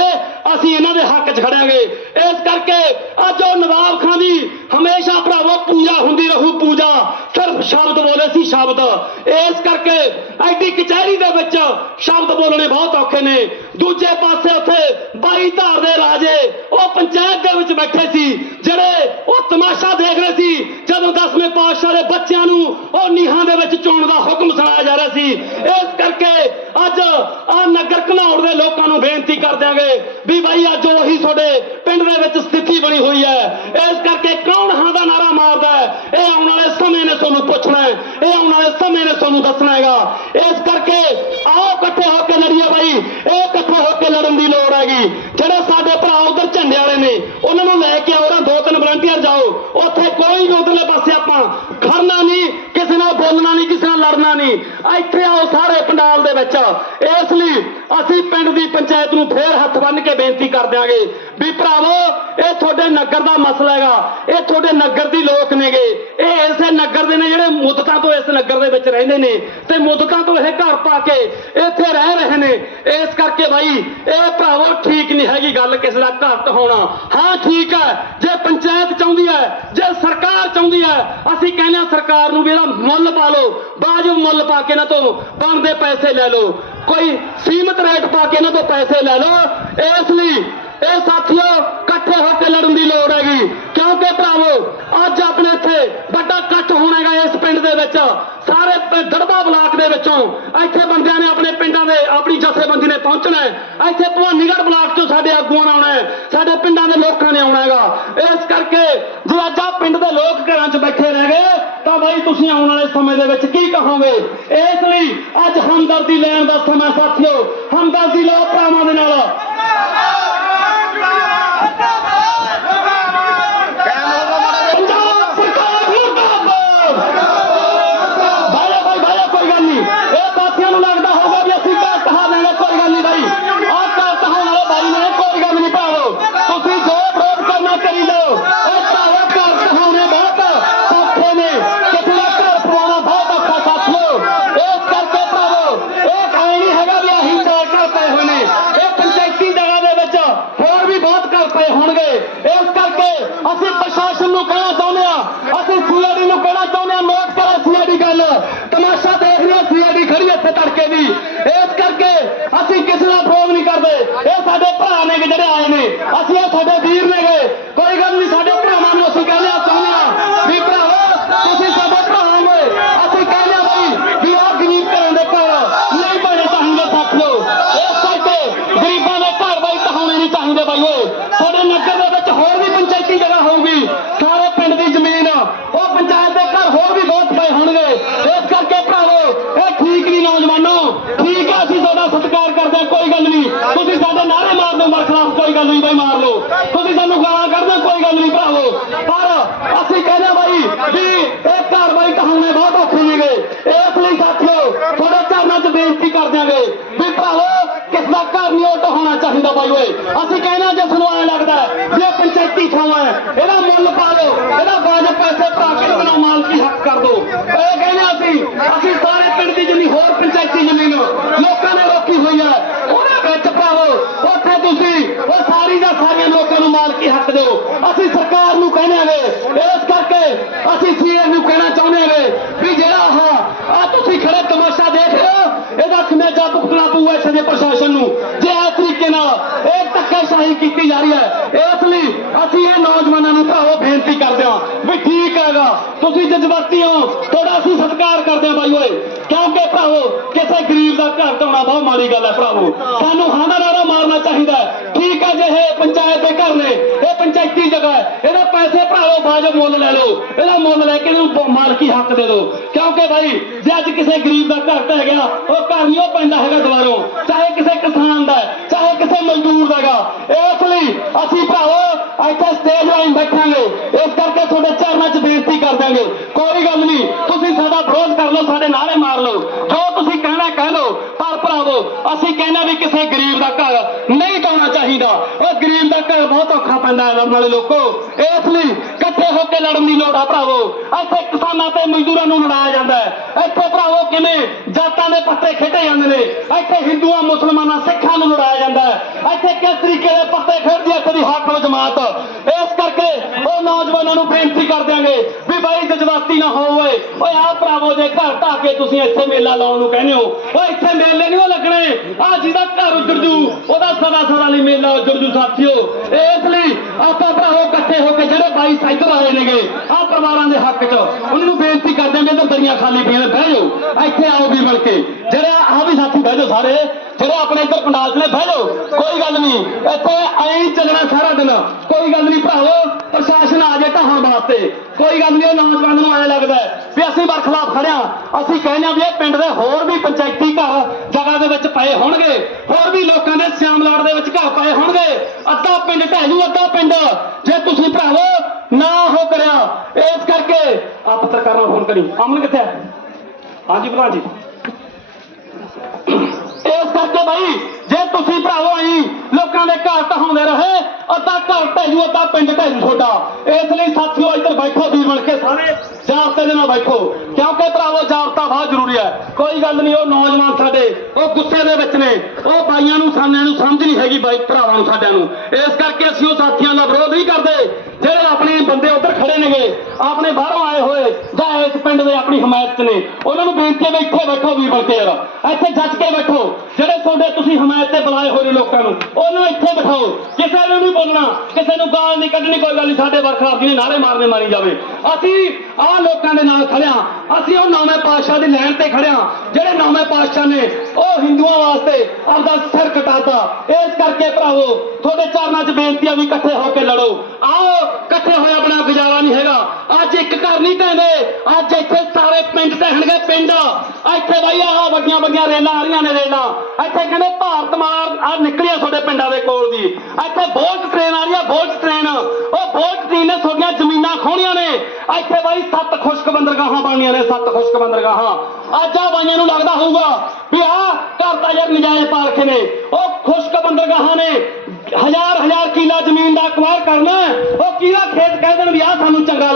ਅਸੀਂ ਇਹਨਾਂ ਦੇ ਹੱਕ 'ਚ ਖੜਾਂਗੇ ਇਸ ਕਰਕੇ ਅੱਜ ਉਹ ਨਵਾਬ ਖਾਂ ਦੀ ਹਮੇਸ਼ਾ ਭਰਾਵੋ ਪੂਜਾ ਹੁੰਦੀ ਰਹੂ ਪੂਜਾ ਸਿਰਫ ਸ਼ਬਦ ਬੋਲੇ ਸੀ ਸ਼ਬਦ ਇਸ ਕਰਕੇ ਐਡੀ ਕਚਹਿਰੀ ਦੇ ਵਿੱਚ ਸ਼ਬਦ ਬੋਲਣੇ ਬਹੁਤ ਔਖੇ ਨੇ। ਦੂਜੇ ਪਾਸੇ ਉੱਥੇ ਬਾਈ ਧਾਰ ਦੇ ਰਾਜੇ, ਉਹ ਪੰਚਾਇਤ ਦੇ ਵਿੱਚ ਬੈਠੇ ਸੀ, ਜਿਹੜੇ ਉਹ ਤਮਾਸ਼ਾ ਦੇਖ ਰਹੇ ਸੀ। ਜਦੋਂ 10ਵੇਂ ਪਾਤਸ਼ਾਹ ਦੇ ਬੱਚਿਆਂ ਨੂੰ ਉਹ ਨੀਹਾਂ ਦੇ ਵਿੱਚ ਚੋਣ ਦਾ ਹੁਕਮ ਸੁਣਾਇਆ ਜਾ ਰਿਹਾ ਸੀ। ਇਸ ਕਰਕੇ ਅੱਜ ਆ ਨਗਰ ਘਨੌੜ ਦੇ ਲੋਕਾਂ ਨੂੰ ਬੇਨਤੀ ਕਰ ਦਿਆਂਗੇ ਵੀ ਬਾਈ, ਅੱਜ ਉਹੀ ਤੁਹਾਡੇ ਪਿੰਡ ਦੇ ਵਿੱਚ ਸਥਿਤੀ ਬਣੀ ਹੋਈ ਹੈ। ਇਸ ਕਰਕੇ ਕੌਣ ਹਾਂ ਦਾ ਨਾਰਾ ਮਾਰਦਾ ਹੈ? ਇਹ ਆਉਣ ਵਾਲੇ ਸਮੇਂ ਨੇ ਤੁਹਾਨੂੰ ਪੁੱਛਣਾ ਹੈ। ਇਹ ਆਉਣ ਵਾਲੇ ਸਮੇਂ ਨੇ ਤੁਹਾਨੂੰ ਦੱਸਣਾ ਹੈਗਾ। ਇਸ ਕਰਕੇ ਆਓ ਇਕੱਠੇ ਹੋ ਕੇ ਲੜੀਏ ਬਾਈ। ਇਹ ਇਕੱਠੇ ਹੋ ਕੇ ਲੜਨ ਦੀ ਲੋੜ ਹੈਗੀ। ਜਿਹੜੇ ਸਾਡੇ ਭਰਾ ਉਧਰ ਝੰਡੇ ਵਾਲੇ ਨੇ, ਉਹਨਾਂ ਨੂੰ ਲੈ ਕੇ ਆਓ ਨਾ, ਦੋ ਤਿੰਨ ਵਲੰਟੀਅਰ ਜਾਓ। ਉੱਥੇ ਕੋਈ ਵੀ ਉਧਰਲੇ ਖੜਨਾ ਨਹੀਂ, ਕਿਸੇ ਨਾਲ ਬੋਲਣਾ ਨਹੀਂ, ਕਿਸੇ ਨਾਲ ਲੜਨਾ ਨਹੀਂ। ਇੱਥੇ ਆਓ ਸਾਰੇ ਪੰਡਾਲ ਦੇ ਵਿੱਚ। ਇਸ ਲਈ ਅਸੀਂ ਪਿੰਡ ਦੀ ਪੰਚਾਇਤ ਨੂੰ ਫੇਰ ਹੱਥ ਬੰਨ੍ਹ ਕੇ ਬੇਨਤੀ ਕਰ ਦਿਆਂਗੇ ਵੀ ਭਰਾਵੋ, ਇਹ ਤੁਹਾਡੇ ਨਗਰ ਦਾ ਮਸਲਾ ਹੈਗਾ। ਇਹ ਤੁਹਾਡੇ ਨਗਰ ਦੀ ਲੋਕ ਨੇਗੇ। ਇਹ ਇਸੇ ਨਗਰ ਦੇ ਨੇ ਜਿਹੜੇ ਮੁੱਦਤਾਂ ਤੋਂ ਇਸ ਨਗਰ ਦੇ ਵਿੱਚ ਰਹਿੰਦੇ ਨੇ ਤੇ ਮੁੱਦਤਾਂ ਤੋਂ ਇਹ ਘਰ ਪਾ ਕੇ ਇੱਥੇ ਰਹਿ ਰਹੇ ਨੇ। ਇਸ ਕਰਕੇ ਭਾਈ ਇਹ ਭਰਾਵੋ, ਠੀਕ ਨਹੀਂ ਹੈਗੀ ਗੱਲ ਕਿਸੇ ਦਾ ਘਰ ਢਹਾਉਣਾ ਹਾਂ, ਠੀਕ ਹੈ, ਜੇ ਪੰਚਾਇਤ ਚਾਹੁੰਦੀ ਹੈ, ਜੇ ਸਰਕਾਰ ਚਾਹੁੰਦੀ ਹੈ, ਅਸੀਂ ਕਹਿੰਦੇ ਹਾਂ ਸਰਕਾਰ ਨੂੰ ਵੀ ਇਹਦਾ ਮੁੱਲ ਪਾ ਲਓ। ਬਾਜੂ ਮੁੱਲ ਪਾ ਕੇ ਇਹਨਾਂ ਤੋਂ ਬਣਦੇ ਪੈਸੇ ਲੈ ਲਓ। ਕੋਈ ਸੀਮਤ ਰੇਟ ਪਾ ਕੇ ਇਹਨਾਂ ਤੋਂ ਪੈਸੇ ਲੈ ਲਓ। ਇਸ ਲਈ ਇਹ ਸਾਥੀਓ, ਇਕੱਠੇ ਹੋ ਕੇ ਲੜਨ ਦੀ ਲੋੜ ਹੈਗੀ। ਕਿਉਂਕਿ ਭਰਾਵੋ, ਅੱਜ ਆਪਣੇ ਇੱਥੇ ਵੱਡਾ ਇਕੱਠ ਹੋਣਾ ਹੈਗਾ ਇਸ ਪਿੰਡ ਦੇ ਵਿੱਚ। ਸਾਰੇ ਦੜਬਾ ਬਲਾਕ ਦੇ ਵਿੱਚੋਂ ਇੱਥੇ ਬੰਦਿਆਂ ਨੇ ਆਪਣੇ ਪਿੰਡਾਂ ਦੇ, ਆਪਣੀ ਜਥੇਬੰਦੀ ਨੇ ਪਹੁੰਚਣਾ ਹੈ। ਇੱਥੇ ਭਵਾਨੀਗੜ੍ਹ ਬਲਾਕ ਤੋਂ ਸਾਡੇ ਆਗੂਆਂ ਨੇ ਆਉਣਾ ਹੈ, ਸਾਡੇ ਪਿੰਡਾਂ ਦੇ ਲੋਕਾਂ ਨੇ ਆਉਣਾ ਹੈਗਾ। ਇਸ ਕਰਕੇ ਜੇ ਅੱਜ ਆ ਪਿੰਡ ਦੇ ਲੋਕ ਘਰਾਂ 'ਚ ਬੈਠੇ ਰਹਿ ਗਏ, ਤਾਂ ਬਾਈ ਤੁਸੀਂ ਆਉਣ ਵਾਲੇ ਸਮੇਂ ਦੇ ਵਿੱਚ ਕੀ ਕਹੋਗੇ? ਇਸ ਲਈ ਅੱਜ ਹਮਦਰਦੀ ਲੈਣ ਦਾ ਸਮਾਂ ਸਾਥੀਓ। ਹਮਦਰਦੀ ਲਓ ਭਰਾਵਾਂ ਦੇ ਨਾਲ ਪੰਜਾਬ ਸਰਕਾਰ ਮੁਰਦਾਬਾਦ ਭਾਈ ਭਾਈ ਭਾਈ ਕੋਈ ਗੱਲ ਨਹੀਂ ਇਹ ਸਾਥੀਆਂ ਨੂੰ ਲੱਗਦਾ ਹੋਊਗਾ ਵੀ ਅਸੀਂ ਘਰ ਕਹਾ ਦੇਣਾ ਕੋਈ ਗੱਲ ਨਹੀਂ ਭਾਈ ਆਹ ਘਰ ਕਹਾਉਣ ਵਾਲੇ ਭਾਈ ਨੇ ਕੋਈ ਗੱਲ ਨਹੀਂ ਭਾਵੋ ਤੁਸੀਂ ਜੋ ਵਿਰੋਧ ਕਰਨਾ ਕਰੀ ਜਾਓ ਇਹ ਭਰਾਵਾ ਘਰ ਕਹਾਉਣੇ ਬਹੁਤ ਸੌਖੇ ਨੇ ਕਿਸੇ ਦਾ ਘਰ ਪਵਾਉਣਾ ਬਹੁਤ ਔਖਾ ਸਾਥੀਓ ਇਸ ਕਰਕੇ ਭਰਾਵੋ ਇਹ ਕਾਇ ਨਹੀਂ ਹੈਗਾ ਵੀ ਆਹੀ ਚਾਰ ਘਰ ਪਏ ਹੋਏ ਨੇ ਇਹ ਪੰਚਾਇਤੀ ਜਗ੍ਹਾ ਦੇ ਵਿੱਚ ਹੋਰ ਵੀ ਬਹੁਤ ਘਰ ਪਏ ਹੋਣਗੇ ਇਸ ਕਰਕੇ ਅਸੀਂ ਪ੍ਰਸ਼ਾਸਨ ਨੂੰ ਕਹਿਣਾ ਚਾਹੁੰਦੇ ਆ ਅਸੀਂ ਸੀਆਈਡੀ ਨੂੰ ਕਹਿਣਾ ਚਾਹੁੰਦੇ ਆ ਨੋਟ ਕਰੋ ਸੀਆਈਡੀ ਗੱਲ ਤਮਾਸ਼ਾ ਦੇਖ ਰਹੇ ਸੀਆਈਡੀ ਖੜੀ ਹੈ ਇੱਥੇ ਤੜਕੇ ਦੀ ਇਸ ਕਰਕੇ ਅਸੀਂ ਕਿਸੇ ਦਾ ਵਿਰੋਧ ਨਹੀਂ ਕਰਦੇ ਇਹ ਸਾਡੇ ਭਰਾ ਨੇ ਗੇ ਜਿਹੜੇ ਆਏ ਨੇ ਅਸੀਂ ਇਹ ਸਾਡੇ ਵੀਰ ਨੇਗੇ ਕੋਈ ਗੱਲ ਨਹੀਂ ਸਾਡੇ ਭਰਾਵਾਂ ਨੂੰ ਅਸੀਂ ਕਹਿੰਦੇ ਆ ਚਾਹੁੰਦੇ ਆ ਵੀ ਭਰਾਵੋ ਤੁਸੀਂ ਸਾਡੇ ਭਰਾ ਹੋਏ ਅਸੀਂ ਕਹਿੰਦੇ ਆ ਬਈ ਵੀ ਆਹ ਗਰੀਬ ਘਰਾਂ ਦੇ ਘਰ ਨਹੀਂ ਬਣੇ ਚਾਹੀਦੇ ਸਾਥੀਓ ਇਸ ਕਰਕੇ ਗਰੀਬਾਂ ਦੇ ਘਰ ਬਾਈ ਕਹਾਉਣੇ ਨਹੀਂ ਚਾਹੀਦੇ ਬਾਈ ਓਏ ਤੁਹਾਡੇ ਨਗਰ ਦੇ ਵਿੱਚ ਹੋਰ ਵੀ ਪੰਚਾਇਤੀ ਜਗ੍ਹਾ ਹੋਊਗੀ ਸਾਰੇ ਪਿੰਡ ਦੀ ਜ਼ਮੀਨ ਉਹ ਪੰਚਾਇਤ ਦੇ ਘਰ ਹੋਰ ਵੀ ਬਹੁਤ ਪਏ ਹੋਣਗੇ ਇਸ ਕਰਕੇ ਭਰਾਵੋ ਇਹ ਠੀਕ ਨਹੀਂ ਨੌਜਵਾਨੋ ਠੀਕ ਹੈ ਅਸੀਂ ਤੁਹਾਡਾ ਸਤਿਕਾਰ ਕਰਦੇ ਹਾਂ ਕੋਈ ਗੱਲ ਨਹੀਂ ਤੁਸੀਂ ਸਾਡੇ ਨਾਰੇ ਮਾਰ ਦਿਓ ਮਰ ਖਿਲਾਫ ਕੋਈ ਗੱਲ ਨਹੀਂ ਬਾਈ ਮਾਰ ਲਓ ਤੁਸੀਂ ਸਾਨੂੰ ਗਾਲਾਂ ਕੱਢਦੇ ਹੋ, ਕੋਈ ਗੱਲ ਨਹੀਂ ਭਰਾਵੋ ਪਰ ਅਸੀਂ ਕਹਿੰਦੇ ਹਾਂ ਬਾਈ ਵੀ ਇਹ ਘਰ ਬਾਈ ਕਹਾਉਣੇ ਬਹੁਤ ਔਖੇ ਨੇਗੇ ਇਸ ਲਈ ਸਾਥੀਓ ਤੁਹਾਡੇ ਚਰਨਾਂ 'ਚ ਬੇਨਤੀ ਕਰ ਦਿਆਂਗੇ ਵੀ ਭਰਾਵੋ ਕਿਸ ਦਾ ਘਰ ਨਹੀਂ ਓਟ ਹੋਣਾ ਚਾਹੀਦਾ ਓਏ। ਅਸੀਂ ਕਹਿੰਦੇ ਹਾਂ ਜੇ ਸਾਨੂੰ ਐਂ ਲੱਗਦਾ ਹੈ ਵੀ ਪੰਚਾਇਤੀ ਥਾਵਾਂ ਹੈ, ਇਹਦਾ ਮੁੱਲ ਪਾ ਲਓ, ਇਹਦਾ ਵਾਜਬ ਪੈਸੇ ਭਰਾ ਕੇ ਇਹਦਾ ਮਾਲਕੀ ਹੱਕ ਕਰ ਦਿਓ। ਇਹ ਕਹਿੰਦੇ ਅਸੀਂ ਅਸੀਂ ਸਾਰੇ ਪਿੰਡ ਦੀ ਜਿੰਨੀ ਹੋਰ ਪੰਚਾਇਤੀ ਜ਼ਮੀਨ ਲੋਕਾਂ ਨੇ ਰੋਕੀ ਹੋਈ ਹੈ, ਉਹਦੇ ਵਿੱਚ ਭਰਾਵੋ ਉੱਥੇ ਤੁਸੀਂ ਉਹ ਸਾਰੀ ਦਾ ਸਾਰੀਆਂ ਲੋਕਾਂ ਨੂੰ ਮਾਲਕੀ ਹੱਕ ਦਿਓ। ਅਸੀਂ ਸਰਕਾਰ ਨੂੰ ਕਹਿੰਦੇ ਆਂਗੇ, ਇਸ ਕਰਕੇ ਅਸੀਂ ਸੀਐਮ ਨੂੰ ਕਹਿਣਾ ਚਾਹੁੰਦੇ ਆਂਗੇ ਵੀ ਜਿਹੜਾ ਆਹ ਆ ਤੁਸੀਂ ਖੜੇ ਤਮਾਸ਼ਾ ਦੇਖ ਰਹੇ ਹੋ, ਇਹਦਾ ਖਮਿਆਜਾ ਭੁਗਤਣਾ ਪਊਗਾ ਇਸ ਦੇ ਪ੍ਰਸ਼ਾਸਨ ਨੂੰ। ਜੇ ਤਰੀਕੇ ਨਾਲ ਇਹ ਧੱਕੇਸ਼ਾਹੀ ਕੀਤੀ ਜਾ ਰਹੀ ਹੈ। ਇਸ ਲਈ ਅਸੀਂ ਇਹ ਨੌਜਵਾਨਾਂ ਨੂੰ ਭਰਾਵੋ ਬੇਨਤੀ ਕਰਦੇ ਹਾਂ ਵੀ ਠੀਕ ਹੈਗਾ। ਤੁਸੀਂ ਜਜ਼ਬਾਤੀ ਹੋ, ਤੁਹਾਡਾ ਅਸੀਂ ਸਤਿਕਾਰ ਕਰਦੇ ਹਾਂ ਬਾਈ ਓਏ। ਕਿਉਂਕਿ ਭਰਾਵੋ, ਕਿਸੇ ਗਰੀਬ ਦਾ ਘਰ ਢਾਉਣਾ ਬਹੁਤ ਮਾੜੀ ਗੱਲ ਹੈ ਭਰਾਵੋ। ਸਾਨੂੰ ਹਾਂ ਦਾ ਮਾਰਨਾ ਚਾਹੀਦਾ ਹੈ। ਠੀਕ ਹੈ ਜੇ ਇਹ ਪੰਚਾਇਤ ਦੇ ਘਰ ਨੇ, ਇਹ ਪੰਚਾਇਤੀ ਜਗ੍ਹਾ ਹੈ। ਇਹਦਾ ਪੈਸੇ ਭਰਾਵੋ ਬਾਜਬ ਮੁੱਲ ਲੈ ਲਓ। ਇਹਦਾ ਮੁੱਲ ਲੈ ਕੇ ਇਹਨੂੰ ਮਾਲਕੀ ਹੱਕ ਦੇ ਦਿਓ। ਕਿਉਂਕਿ ਭਾਈ ਜੇ ਅੱਜ ਕਿਸੇ ਗਰੀਬ ਦਾ ਘਰ ਢਹਿ ਗਿਆ, ਉਹ ਘਰ ਨਹੀਂ ਉਹ ਪੈਂਦਾ ਹੈਗਾ ਦੁਬਾਰੋਂ। ਚਾਹੇ ਕਿਸੇ ਕਿਸਾਨ ਦਾ ਚਾਹੇ ਕਿਸੇ ਮਜ਼ਦੂਰ ਦਾ ਹੈਗਾ। ਇਸ ਲਈ ਅਸੀਂ ਭਰਾਵੋ, ਇੱਥੇ ਸਟੇਜ ਲਾਈਨ ਬੈਠਾਂਗੇ। ਇਸ ਕਰਕੇ ਤੁਹਾਡੇ ਚਰਨਾਂ 'ਚ ਬੇਨਤੀ ਕਰ ਦਾਂਗੇ ਕੋਈ ਗੱਲ ਨਹੀਂ, ਤੁਸੀਂ ਸਾਡਾ ਵਿਰੋਧ ਕਰ ਲਓ, ਸਾਡੇ ਨਾਰੇ ਮਾਰ ਲਓ। ਜੋ ਤੁਸੀਂ ਕਹਿਣਾ ਕਹਿ ਲਓ, ਪਰ ਭਰਾਵੋ, ਅਸੀਂ ਕਹਿੰਦੇ ਵੀ ਕਿਸੇ ਗਰੀਬ ਦਾ ਘਰ ਨਹੀਂ ਚਾਹੀਦਾ। ਉਹ ਗਰੀਬ ਦਾ ਘਰ ਬਹੁਤ ਔਖਾ ਪੈਂਦਾ ਹੈ ਲੜਨ ਵਾਲੇ ਲੋਕੋ। ਇਸ ਲਈ ਇਕੱਠੇ ਹੋ ਕੇ ਲੜਨ ਦੀ ਲੋੜ ਆ ਭਰਾਵੋ। ਇੱਥੇ ਕਿਸਾਨਾਂ ਤੇ ਮਜ਼ਦੂਰਾਂ ਨੂੰ ਲੜਾਇਆ ਜਾਂਦਾ ਹੈ। ਇੱਥੇ ਭਰਾਵੋ ਕਿਵੇਂ ਜਾਤਾਂ ਦੇ ਪੱਤੇ ਖੇਡੇ ਜਾਂਦੇ ਨੇ। ਇੱਥੇ ਹਿੰਦੂਆਂ, ਮੁਸਲਮਾਨਾਂ, ਸਿੱਖਾਂ ਨੂੰ ਲੜਾਇਆ ਜਾਂਦਾ ਹੈ। ਇੱਥੇ ਕਿਸ ਤਰੀਕੇ ਦੇ ਪੱਤੇ ਖੇਡਦੀ ਹੈ ਕਦੀ ਹਾਕਮ ਜਮਾਤ। ਇਸ ਕਰਕੇ ਉਹ ਨੌਜਵਾਨਾਂ ਨੂੰ ਬੇਨਤੀ ਕਰ ਦਿਆਂਗੇ ਵੀ ਬਾਈ ਜਜ਼ਬਾਤੀ ਨਾ ਹੋ ਓਏ। ਓਏ ਆ ਭਰਾਵੋ ਦੇ ਘਰ ਢਾਹ ਕੇ ਤੁਸੀਂ ਇੱਥੇ ਮੇਲਾ ਲਾਉਣ ਨੂੰ ਕਹਿੰਦੇ ਹੋ, ਓਏ ਇੱਥੇ ਮੇਲੇ ਨਹੀਂ ਉਹ ਲੱਗਣੇ। ਆ ਜਿਹਦਾ ਘਰ ਉੱਜੜ ਜੂ, ਉਹਦਾ ਸਦਾ ਸਦਾ ਲਈ ਮੇਲਾ ਉੱਜੜ ਜੂ ਸਾਥੀਓ, ਇਸ ਲਈ ਆਪਾਂ ਭਰਾਵੋ ਇਕੱਠੇ ਹੋ ਕੇ ਜਿਹੜੇ ਬਾਈ ਸਾਈਕਲ ਆਏ ਨੇਗੇ ਆ ਪਰਿਵਾਰਾਂ ਦੇ ਹੱਕ 'ਚ, ਉਹਨਾਂ ਨੂੰ ਬੇਨਤੀ ਕਰਦੇ ਆਂ ਵੀ ਇੱਧਰ ਦਰੀਆਂ ਖਾਲੀ ਪਈਆਂ ਨੇ, ਬਹਿ ਜਾਓ, ਇੱਥੇ ਆਓ ਵੀ ਮਿਲ ਕੇ। ਜਿਹੜੇ ਆ ਵੀ ਸਾਥੀ ਬਹਿ ਜਾਓ ਸਾਰੇ ਫਿਰ ਆਪਣੇ ਇੱਧਰ ਪੰਡਾਲ 'ਚ ਨੇ, ਬਹਿ ਜਾਓ, ਕੋਈ ਗੱਲ ਨਹੀਂ। ਇੱਥੇ ਐਂ ਚੱਲਣਾ ਸਾਰਾ ਦਿਨ। ਕੋਈ ਗੱਲ ਨਹੀਂ ਭਰਾਵੋ, ਪ੍ਰਸ਼ਾਸਨ ਆ ਜਾਏ ਢਾਹਣ ਵਾਸਤੇ। ਕੋਈ ਗੱਲ ਨਹੀਂ, ਉਹ ਨੌਜਵਾਨ ਨੂੰ ਐਂ ਲੱਗਦਾ ਵੀ ਅਸੀਂ ਬਰਖਲਾਫ ਖੜਿਆ ਅਸੀਂ ਕਹਿੰਦੇ ਆ ਵੀ ਇਹ ਪਿੰਡ ਦੇ ਹੋਰ ਵੀ ਪੰਚਾਇਤੀ ਘਰ ਜਗ੍ਹਾ ਦੇ ਵਿੱਚ ਪਏ ਹੋਣਗੇ। ਹੋਰ ਵੀ ਲੋਕਾਂ ਦੇ ਸਿਆਮਲਾੜ ਦੇ ਵਿੱਚ ਘਰ ਪਏ ਹੋਣਗੇ। ਅੱਧਾ ਪਿੰਡ ਢਹਿ ਅੱਧਾ ਪਿੰਡ। ਜੇ ਤੁਸੀਂ ਭਰਾਵੋ ਨਾ ਉਹ ਕਰਿਆ, ਇਸ ਕਰਕੇ ਆ ਪੱਤਰਕਾਰਾਂ ਨੂੰ ਫੋਨ ਕਰੀ। ਅਮਨ ਕਿੱਥੇ ਹੈ? ਹਾਂਜੀ, ਪ੍ਰਧਾਨ ਜੀ। ਇਸ ਕਰਕੇ ਭਾਈ ਜੇ ਤੁਸੀਂ ਭਰਾਵੋ ਆਈ, ਲੋਕਾਂ ਦੇ ਘਰ ਢਹਾਉਂਦੇ ਰਹੇ, ਅੱਧਾ ਘਰ ਢਹਿਜੂ ਅੱਧਾ ਪਿੰਡ ਢਹਿਜੂ ਤੁਹਾਡਾ। ਇਸ ਲਈ ਸਾਥੀਓ, ਇੱਧਰ ਬੈਠੋ ਵੀ ਬਣ ਕੇ ਸਾਰੇ। ਜਾਬਤੇ ਦੇ ਨਾਲ ਬੈਠੋ। ਕਿਉਂਕਿ ਭਰਾਵੋ ਜਾਬਤਾ ਬਹੁਤ ਜ਼ਰੂਰੀ ਹੈ। ਕੋਈ ਗੱਲ ਨਹੀਂ, ਉਹ ਨੌਜਵਾਨ ਸਾਡੇ, ਉਹ ਗੁੱਸੇ ਦੇ ਵਿੱਚ ਨੇ। ਉਹ ਬਾਈਆਂ ਨੂੰ, ਸਾਨਿਆਂ ਨੂੰ ਸਮਝ ਨਹੀਂ ਹੈਗੀ ਬਾਈ, ਭਰਾਵਾਂ ਨੂੰ, ਸਾਡਿਆਂ ਨੂੰ। ਇਸ ਕਰਕੇ ਅਸੀਂ ਉਹ ਸਾਥੀਆਂ ਦਾ ਵਿਰੋਧ ਨਹੀਂ ਕਰਦੇ। ਜਿਹੜੇ ਆਪਣੇ ਬੰਦੇ ਉੱਧਰ ਖੜੇ ਨੇਗੇ, ਆਪਣੇ ਬਾਹਰੋਂ ਆਏ ਹੋਏ, ਜਾਂ ਇਸ ਪਿੰਡ ਦੇ ਆਪਣੀ ਹਮਾਇਤ 'ਚ ਨੇ, ਉਹਨਾਂ ਨੂੰ ਬੇਨਤੀ ਹੈ ਵੀ ਇੱਥੇ ਬੈਠੋ ਵੀ ਕੇ ਯਾਰ ਇੱਥੇ ਜੱਜ ਕੇ ਬੈਠੋ। ਜਿਹੜੇ ਤੁਹਾਡੇ ਤੁਸੀਂ ਹਮਾਇਤ ਤੇ ਬੁਲਾਏ ਹੋਏ ਨੇ ਲੋਕਾਂ ਨੂੰ। ਉਹਨੂੰ ਇੱਥੇ ਬਿਠਾਓ। ਕਿਸੇ ਨੂੰ ਨਹੀਂ ਬੋਲਣਾ। ਕਿਸੇ ਨੂੰ ਗਾਲ ਨਹੀਂ ਕੱਢਣੀ, ਕੋਈ ਗੱਲ ਨਹੀਂ। ਸਾਡੇ ਵਰਖਲਾਫ ਜਿਹਨੇ ਨਾਰੇ ਮਾਰਨੇ ਮਾਰੀ ਜਾਵੇ। ਅਸੀਂ ਆਹ ਲੋਕਾਂ ਦੇ ਨਾਲ ਖੜਿਆ ਅਸੀਂ ਉਹ ਨੌਵੇਂ ਪਾਤਸ਼ਾਹ ਦੀ ਲਾਈਨ ਤੇ ਖੜਿਆ ਜਿਹੜੇ ਨੌਵੇਂ ਪਾਤਸ਼ਾਹ ਨੇ, ਉਹ ਹਿੰਦੂਆਂ ਵਾਸਤੇ ਆਪਦਾ ਸਿਰ ਕਟਾਤਾ। ਇਸ ਕਰਕੇ ਭਰਾਵੋ, ਤੁਹਾਡੇ ਚਰਨਾਂ 'ਚ ਬੇਨਤੀ ਆ ਵੀ ਇਕੱਠੇ ਹੋ ਕੇ ਲੜੋ। ਆਓ, ਇਕੱਠੇ ਹੋਏ ਆਪਣਾ ਗੁਜ਼ਾਰਾ ਨਹੀਂ ਹੈਗਾ। ਅੱਜ ਇੱਕ ਘਰ ਨਹੀਂ ਢਹਿੰਦੇ ਅੱਜ ਇੱਥੇ ਸਾਰੇ ਪਿੰਡ ਢਹਿਣਗੇ ਪਿੰਡ। ਇੱਥੇ ਬਾਈ ਆਹ ਵੱਡੀਆਂ ਵੱਡੀਆਂ ਰੇਲਾਂ ਆ ਰਹੀਆਂ ਨੇ ਰੇਲਾਂ। ਇੱਥੇ ਕਹਿੰਦੇ ਭਾਰਤ ਮਾਰ ਆ ਨਿਕਲੀਆਂ ਤੁਹਾਡੇ ਪਿੰਡਾਂ ਦੇ ਕੋਲ ਦੀ। ਇੱਥੇ ਬੋਲਟ ਟ੍ਰੇਨ ਆ ਰਹੀ ਆ, ਬੋਲਟ ਟ੍ਰੇਨ ਉਹ ਬੋਲਟ ਟ੍ਰੇਨ ਨੇ ਤੁਹਾਡੀਆਂ ਜ਼ਮੀਨਾਂ ਖੋਣੀਆਂ ਨੇ। ਇੱਥੇ ਬਾਈ ਸੱਤ ਖੁਸ਼ਕ ਬੰਦਰਗਾਹਾਂ ਬਣਨੀਆਂ ਨੇ, ਸੱਤ ਖੁਸ਼ਕ ਬੰਦਰਗਾਹਾਂ। ਅੱਜ ਆ ਬਾਈਆਂ ਨੂੰ ਲੱਗਦਾ ਹੋਊਗਾ ਵੀ ਆਹ ਘਰ ਤਾਂ ਯਾਰ ਨਜਾਇਜ਼ ਪਾਲਖੇ ਨੇ। ਉਹ ਖੁਸ਼ਕ ਬੰਦਰਗਾਹਾਂ ਨੇ। ਹਜ਼ਾਰ ਹਜ਼ਾਰ ਕਿੱਲਾ ਜ਼ਮੀਨ ਦਾ ਅਕਵਾਇਰ ਕਰਨਾ। ਉਹ ਕਿਹਦਾ ਖੇਤ ਕਹਿ ਦੇਣ ਵੀ ਆਹ ਸਾਨੂੰ ਚੰਗਾ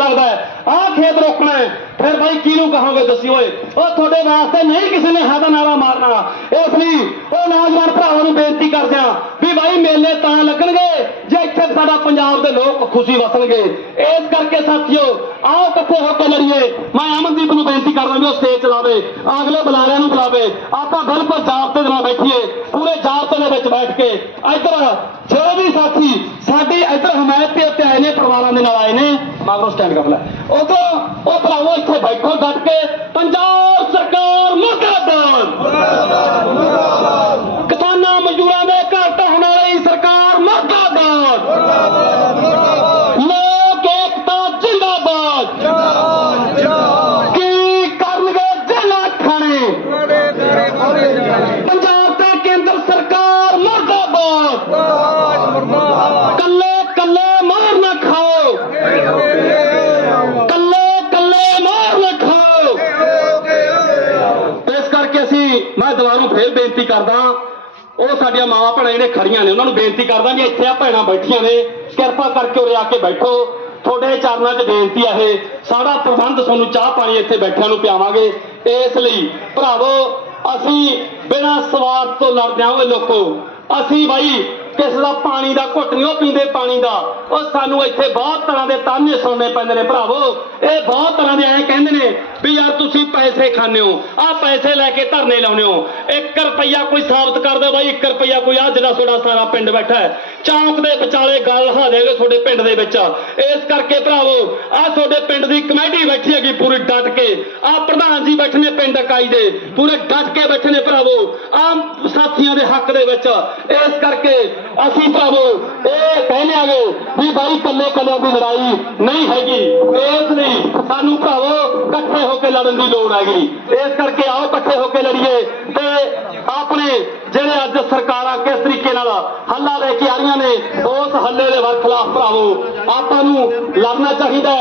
ਲੱਗਦਾ ਹੈ ਆਹ ਖੇਤ ਰੋਕਣਾ ਹੈ ਫਿਰ ਭਾਈ ਕਿਹਨੂੰ ਕਹੋਗੇ ਦੱਸੀ ਓਏ? ਉਹ ਤੁਹਾਡੇ ਵਾਸਤੇ ਨਹੀਂ ਕਿਸੇ ਨੇ ਹਾਦਾ ਨਾਰਾ ਮਾਰਨਾ। ਇਸ ਲਈ ਉਹ ਨੌਜਵਾਨ ਭਰਾਵਾਂ ਨੂੰ ਬੇਨਤੀ ਕਰਦੇ ਆ ਵੀ ਬਾਈ ਮੇਲੇ ਤਾਂ ਲੱਗਣਗੇ, ਜੇ ਇੱਥੇ ਸਾਡਾ ਪੰਜਾਬ ਦੇ ਲੋਕ ਖੁਸ਼ੀ ਵਸਣਗੇ। ਇਸ ਕਰਕੇ ਸਾਥੀਓ, ਆਓ ਇਕੱਠੇ ਹੋ ਕੇ ਲੜੀਏ। ਮੈਂ ਅਮਨਦੀਪ ਨੂੰ ਬੇਨਤੀ ਕਰਦਾ ਵੀ ਉਹ ਸਟੇਜ ਚਲਾਵੇ ਅਗਲੇ ਬੁਲਾਰਿਆਂ ਨੂੰ ਬੁਲਾਵੇ। ਆਪਾਂ ਬਿਲਕੁਲ ਜਾਬਤੇ ਦੇ ਨਾਲ ਬੈਠੀਏ, ਪੂਰੇ ਜਾਬਤੇ ਦੇ ਵਿੱਚ ਬੈਠ ਕੇ। ਇੱਧਰ, ਜੋ ਵੀ ਸਾਥੀ ਸਾਡੀ ਇੱਧਰ ਹਮਾਇਤ ਤੇ ਆਏ ਨੇ, ਪਰਿਵਾਰਾਂ ਦੇ ਨਾਲ ਆਏ ਨੇ ਮਗਰੋਂ ਸਟੈਂਡ ਕਰ ਲੈ। ਉਦੋਂ ਉਹ ਭਰਾਵੋ, ਇੱਥੇ ਬੈਠੋ ਡਟ ਕੇ ਪੰਜਾਬ ਸਰਕਾਰ ਮੁਰਦਾਬਾਦ। ਕਿਸਾਨਾਂ ਕਰਦਾ। ਉਹ ਸਾਡੀਆਂ ਮਾਵਾਂ ਭੈਣਾਂ ਜਿਹੜੇ ਖੜੀਆਂ ਨੇ, ਉਹਨਾਂ ਨੂੰ ਬੇਨਤੀ ਕਰਦਾ ਵੀ ਇੱਥੇ ਆ ਭੈਣਾਂ ਬੈਠੀਆਂ ਨੇ। ਕਿਰਪਾ ਕਰਕੇ ਉਰੇ ਆ ਕੇ ਬੈਠੋ। ਤੁਹਾਡੇ ਚਰਨਾਂ 'ਚ ਬੇਨਤੀ ਆ ਇਹ। ਸਾਡਾ ਪ੍ਰਬੰਧ ਤੁਹਾਨੂੰ ਚਾਹ ਪਾਣੀ ਇੱਥੇ ਬੈਠਿਆਂ ਨੂੰ ਪਿਆਵਾਂਗੇ। ਇਸ ਲਈ ਭਰਾਵੋ, ਅਸੀਂ ਬਿਨਾਂ ਸਵਾਰਥ ਤੋਂ ਲੜਦੇ ਹਾਂ ਲੋਕੋ, ਅਸੀਂ ਬਾਈ ਕਿਸੇ ਦਾ ਪਾਣੀ ਦਾ ਘੁੱਟ ਨਹੀਂ, ਉਹ ਪੀਂਦੇ ਪਾਣੀ ਦਾ। ਉਹ ਸਾਨੂੰ ਇੱਥੇ ਬਹੁਤ ਤਰ੍ਹਾਂ ਦੇ ਤਾਨੇ ਸੁਣਨੇ ਪੈਂਦੇ ਨੇ ਭਰਾਵੋ। ਇਹ ਬਹੁਤ ਤਰ੍ਹਾਂ ਦੇ ਐਂ ਕਹਿੰਦੇ ਨੇ ਵੀ ਯਾਰ ਤੁਸੀਂ ਪੈਸੇ ਖਾਂਦੇ ਹੋ, ਆਹ ਪੈਸੇ ਲੈ ਕੇ ਧਰਨੇ ਲਾਉਂਦੇ ਹੋ। 1 ਰੁਪਈਆ ਕੋਈ ਸਾਬਤ ਕਰ ਦੇ ਬਾਈ 1 ਰੁਪਈਆ ਕੋਈ ਆ ਜਿਹੜਾ ਤੁਹਾਡਾ ਸਾਰਾ ਪਿੰਡ ਬੈਠਾ ਹੈ। ਚੌਂਕ ਦੇ ਵਿਚਾਲੇ ਗੱਲ ਹਾ ਦੇਗੇ ਤੁਹਾਡੇ ਪਿੰਡ ਦੇ ਵਿੱਚ। ਇਸ ਕਰਕੇ ਭਰਾਵੋ, ਆਹ ਤੁਹਾਡੇ ਪਿੰਡ ਦੀ ਕਮੇਟੀ ਬੈਠੀ ਹੈਗੀ ਪੂਰੀ ਡਟ ਕੇ। ਆਹ ਪ੍ਰਧਾਨ ਜੀ ਬੈਠੇ ਨੇ ਪਿੰਡ ਇਕਾਈ ਦੇ, ਪੂਰੇ ਡਟ ਕੇ ਬੈਠੇ ਨੇ ਭਰਾਵੋ। ਆਹ ਸਾਥੀਆਂ ਦੇ ਹੱਕ ਦੇ ਵਿੱਚ। ਇਸ ਕਰਕੇ ਅਸੀਂ ਭਰਾਵੋ, ਇਹ ਕਹਿੰਦੇ ਆਗੇ ਵੀ ਬਾਈ ਕੱਲੇ ਕੱਲੇ ਦੀ ਲੜਾਈ ਨਹੀਂ ਹੈਗੀ। ਇਸ ਲਈ ਸਾਨੂੰ ਭਰਾਵੋ ਇਕੱਠੇ ਹੋ ਕੇ ਲੜਨ ਦੀ ਲੋੜ ਹੈਗੀ। ਇਸ ਕਰਕੇ ਆਓ ਇਕੱਠੇ ਹੋ ਕੇ ਲੜੀਏ ਤੇ ਆਪਣੇ ਜਿਹੜੇ ਅੱਜ ਸਰਕਾਰਾਂ ਕਿਸ ਤਰੀਕੇ ਨਾਲ ਹੱਲਾ ਲੈ ਕੇ ਆ ਰਹੀਆਂ ਨੇ, ਉਸ ਹੱਲੇ ਦੇ ਵਰਖਲਾਫ ਭਰਾਵੋ, ਆਪਾਂ ਨੂੰ ਲੜਨਾ ਚਾਹੀਦਾ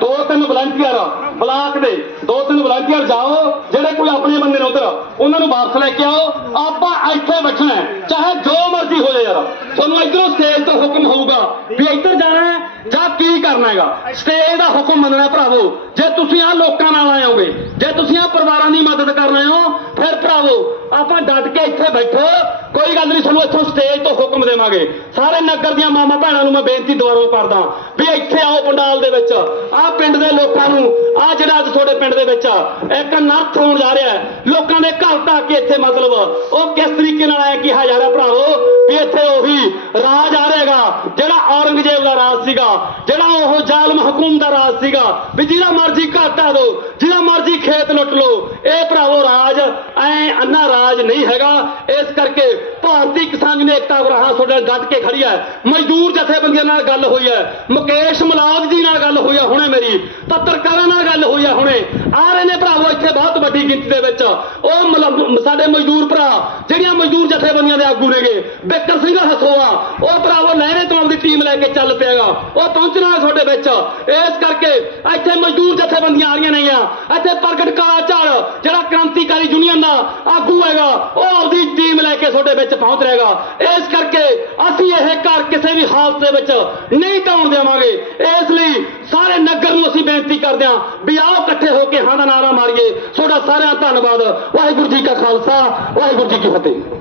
ਦੋ ਤਿੰਨ ਵਲੰਟੀਅਰ ਬਲਾਕ ਦੇ ਦੋ ਤਿੰਨ ਵਲੰਟੀਅਰ ਜਾਓ, ਜਿਹੜੇ ਕੋਈ ਆਪਣੇ ਬੰਦੇ ਨੇ ਉਧਰ, ਉਹਨਾਂ ਨੂੰ ਵਾਪਸ ਲੈ ਕੇ ਆਓ। ਆਪਾਂ ਇੱਥੇ ਬੈਠਣਾ ਚਾਹੇ ਜੋ ਮਰਜ਼ੀ ਹੋ ਜਾਏ ਯਾਰ। ਤੁਹਾਨੂੰ ਇਧਰੋਂ ਸਟੇਜ ਤੋਂ ਹੁਕਮ ਹੋਊਗਾ ਵੀ ਇੱਧਰ ਜਾਣਾ ਹੈ ਜਾਂ ਕੀ ਕਰਨਾ ਹੈਗਾ? ਸਟੇਜ ਦਾ ਹੁਕਮ ਮੰਨਣਾ ਭਰਾਵੋ। ਜੇ ਤੁਸੀਂ ਆ ਲੋਕਾਂ ਨਾਲ ਆਇਓਗੇ ਜੇ ਤੁਸੀਂ ਆ ਪਰਿਵਾਰਾਂ ਦੀ ਮਦਦ ਕਰ ਰਹੇ ਹੋ, ਫਿਰ ਭਰਾਵੋ, ਆਪਾਂ ਡਟ ਕੇ ਇੱਥੇ ਬੈਠੋ। ਕੋਈ ਗੱਲ ਨਹੀਂ ਤੁਹਾਨੂੰ ਇੱਥੋਂ ਸਟੇਜ ਤੋਂ ਹੁਕਮ ਦੇਵਾਂਗੇ। ਸਾਰੇ ਨਗਰ ਦੀਆਂ ਮਾਮਾ ਭੈਣਾਂ ਨੂੰ ਮੈਂ ਬੇਨਤੀ ਦੁਆਰੋਂ ਕਰਦਾ ਵੀ ਇੱਥੇ ਆਓ ਪੰਡਾਲ ਦੇ ਵਿੱਚ। ਆਹ ਪਿੰਡ ਦੇ ਲੋਕਾਂ ਨੂੰ, ਆਹ ਜਿਹੜਾ ਅੱਜ ਤੁਹਾਡੇ ਪਿੰਡ ਦੇ ਵਿੱਚ ਇੱਕ ਨਰਥ ਹੋਣ ਜਾ ਰਿਹਾ ਹੈ, ਲੋਕਾਂ ਦੇ ਘਰ ਢਾਹ ਕੇ ਇੱਥੇ ਮਤਲਬ ਉਹ ਕਿਸ ਤਰੀਕੇ ਨਾਲ ਆਇਆ ਕਿਹਾ ਜਾ ਰਿਹਾ ਭਰਾਵੋ ਵੀ ਇੱਥੇ ਉਹੀ ਰਾਜ ਆ ਰਿਹਾਗਾ ਜਿਹੜਾ ਔਰੰਗਜ਼ੇਬ ਦਾ ਰਾਜ ਸੀਗਾ। ਜਿਹੜਾ ਉਹ ਜ਼ਾਲਮ ਹਕੂਮ ਦਾ ਰਾਜ ਸੀਗਾ ਵੀ ਜਿਹਦਾ ਮਰਜ਼ੀ ਘਾਟਾ ਦੋ, ਜਿਹਦਾ ਮਰਜ਼ੀ ਖੇਤ ਲੁੱਟ ਲੋ ਇਹ ਭਰਾਵੋ ਰਾਜ ਐ ਅੰਨਾ ਰਾਜ ਨਹੀਂ ਹੈਗਾ। ਇਸ ਕਰਕੇ ਭਾਰਤੀ ਕਿਸਾਨ ਨੇ ਏਕਤਾ ਵਰਾਹਾਂ ਤੁਹਾਡੇ ਨਾਲ ਡਟ ਕੇ ਖੜੀ ਹੈ। ਮਜ਼ਦੂਰ ਜਥੇਬੰਦੀਆਂ ਨਾਲ ਗੱਲ ਹੋਈ ਹੈ। ਮੁਕੇਸ਼ ਮਲਾਦ ਜੀ ਨਾਲ ਗੱਲ ਹੋਈ ਹੈ। ਹੁਣੇ ਪੱਤਰਕਾਰਾਂ ਨਾਲ ਗੱਲ ਹੋਈ ਹੈ ਹੁਣੇ। ਆ ਰਹੇ ਨੇ ਭਰਾਵੋ ਇੱਥੇ ਬਹੁਤ ਵੱਡੀ ਗਿਣਤੀ ਦੇ ਵਿੱਚ। ਉਹ ਸਾਡੇ ਮਜ਼ਦੂਰ ਭਰਾ, ਜਿਹੜੀਆਂ ਮਜ਼ਦੂਰ ਜਥੇਬੰਦੀਆਂ ਦੇ ਆਗੂ ਨੇਗੇ, ਬਿੱਕਰ ਸਿੰਘ ਹਸੋਆ, ਉਹ ਭਰਾਵੋ ਲਹਿਰੇ ਤੋਂ ਆਪਦੀ ਟੀਮ ਲੈ ਕੇ ਚੱਲ ਪਿਆਗਾ। ਉਹ ਪਹੁੰਚਣਾ ਤੁਹਾਡੇ ਵਿੱਚ। ਇਸ ਕਰਕੇ ਇੱਥੇ ਮਜ਼ਦੂਰ ਜਥੇਬੰਦੀਆਂ ਆ ਰਹੀਆਂ ਨਹੀਂ ਆ ਇੱਥੇ ਪ੍ਰਗਟ ਕਾਲਾ ਝਾੜ, ਜਿਹੜਾ ਕ੍ਰਾਂਤੀਕਾਰੀ ਯੂਨੀਅਨ ਦਾ ਆਗੂ ਹੈਗਾ, ਉਹ ਆਪਦੀ ਟੀਮ ਲੈ ਕੇ ਤੁਹਾਡੇ ਵਿੱਚ ਪਹੁੰਚ ਰਹੇਗਾ। ਇਸ ਕਰਕੇ ਅਸੀਂ ਇਹ ਘਰ ਕਿਸੇ ਵੀ ਹਾਲਤ ਦੇ ਵਿੱਚ ਨਹੀਂ ਢਾਉਣ ਦੇਵਾਂਗੇ। ਇਸ ਲਈ ਸਾਰੇ ਨਗਰ ਨੂੰ ਅਸੀਂ ਬੇਨਤੀ ਕਰਦੇ ਹਾਂ ਵੀ ਆਓ ਇਕੱਠੇ ਹੋ ਕੇ ਹਾਂ ਦਾ ਨਾਰਾ ਮਾਰੀਏ। ਤੁਹਾਡਾ ਸਾਰਿਆਂ ਦਾ ਧੰਨਵਾਦ। ਵਾਹਿਗੁਰੂ ਜੀ ਕਾ ਖਾਲਸਾ, ਵਾਹਿਗੁਰੂ ਜੀ ਕੀ ਫਤਿਹ।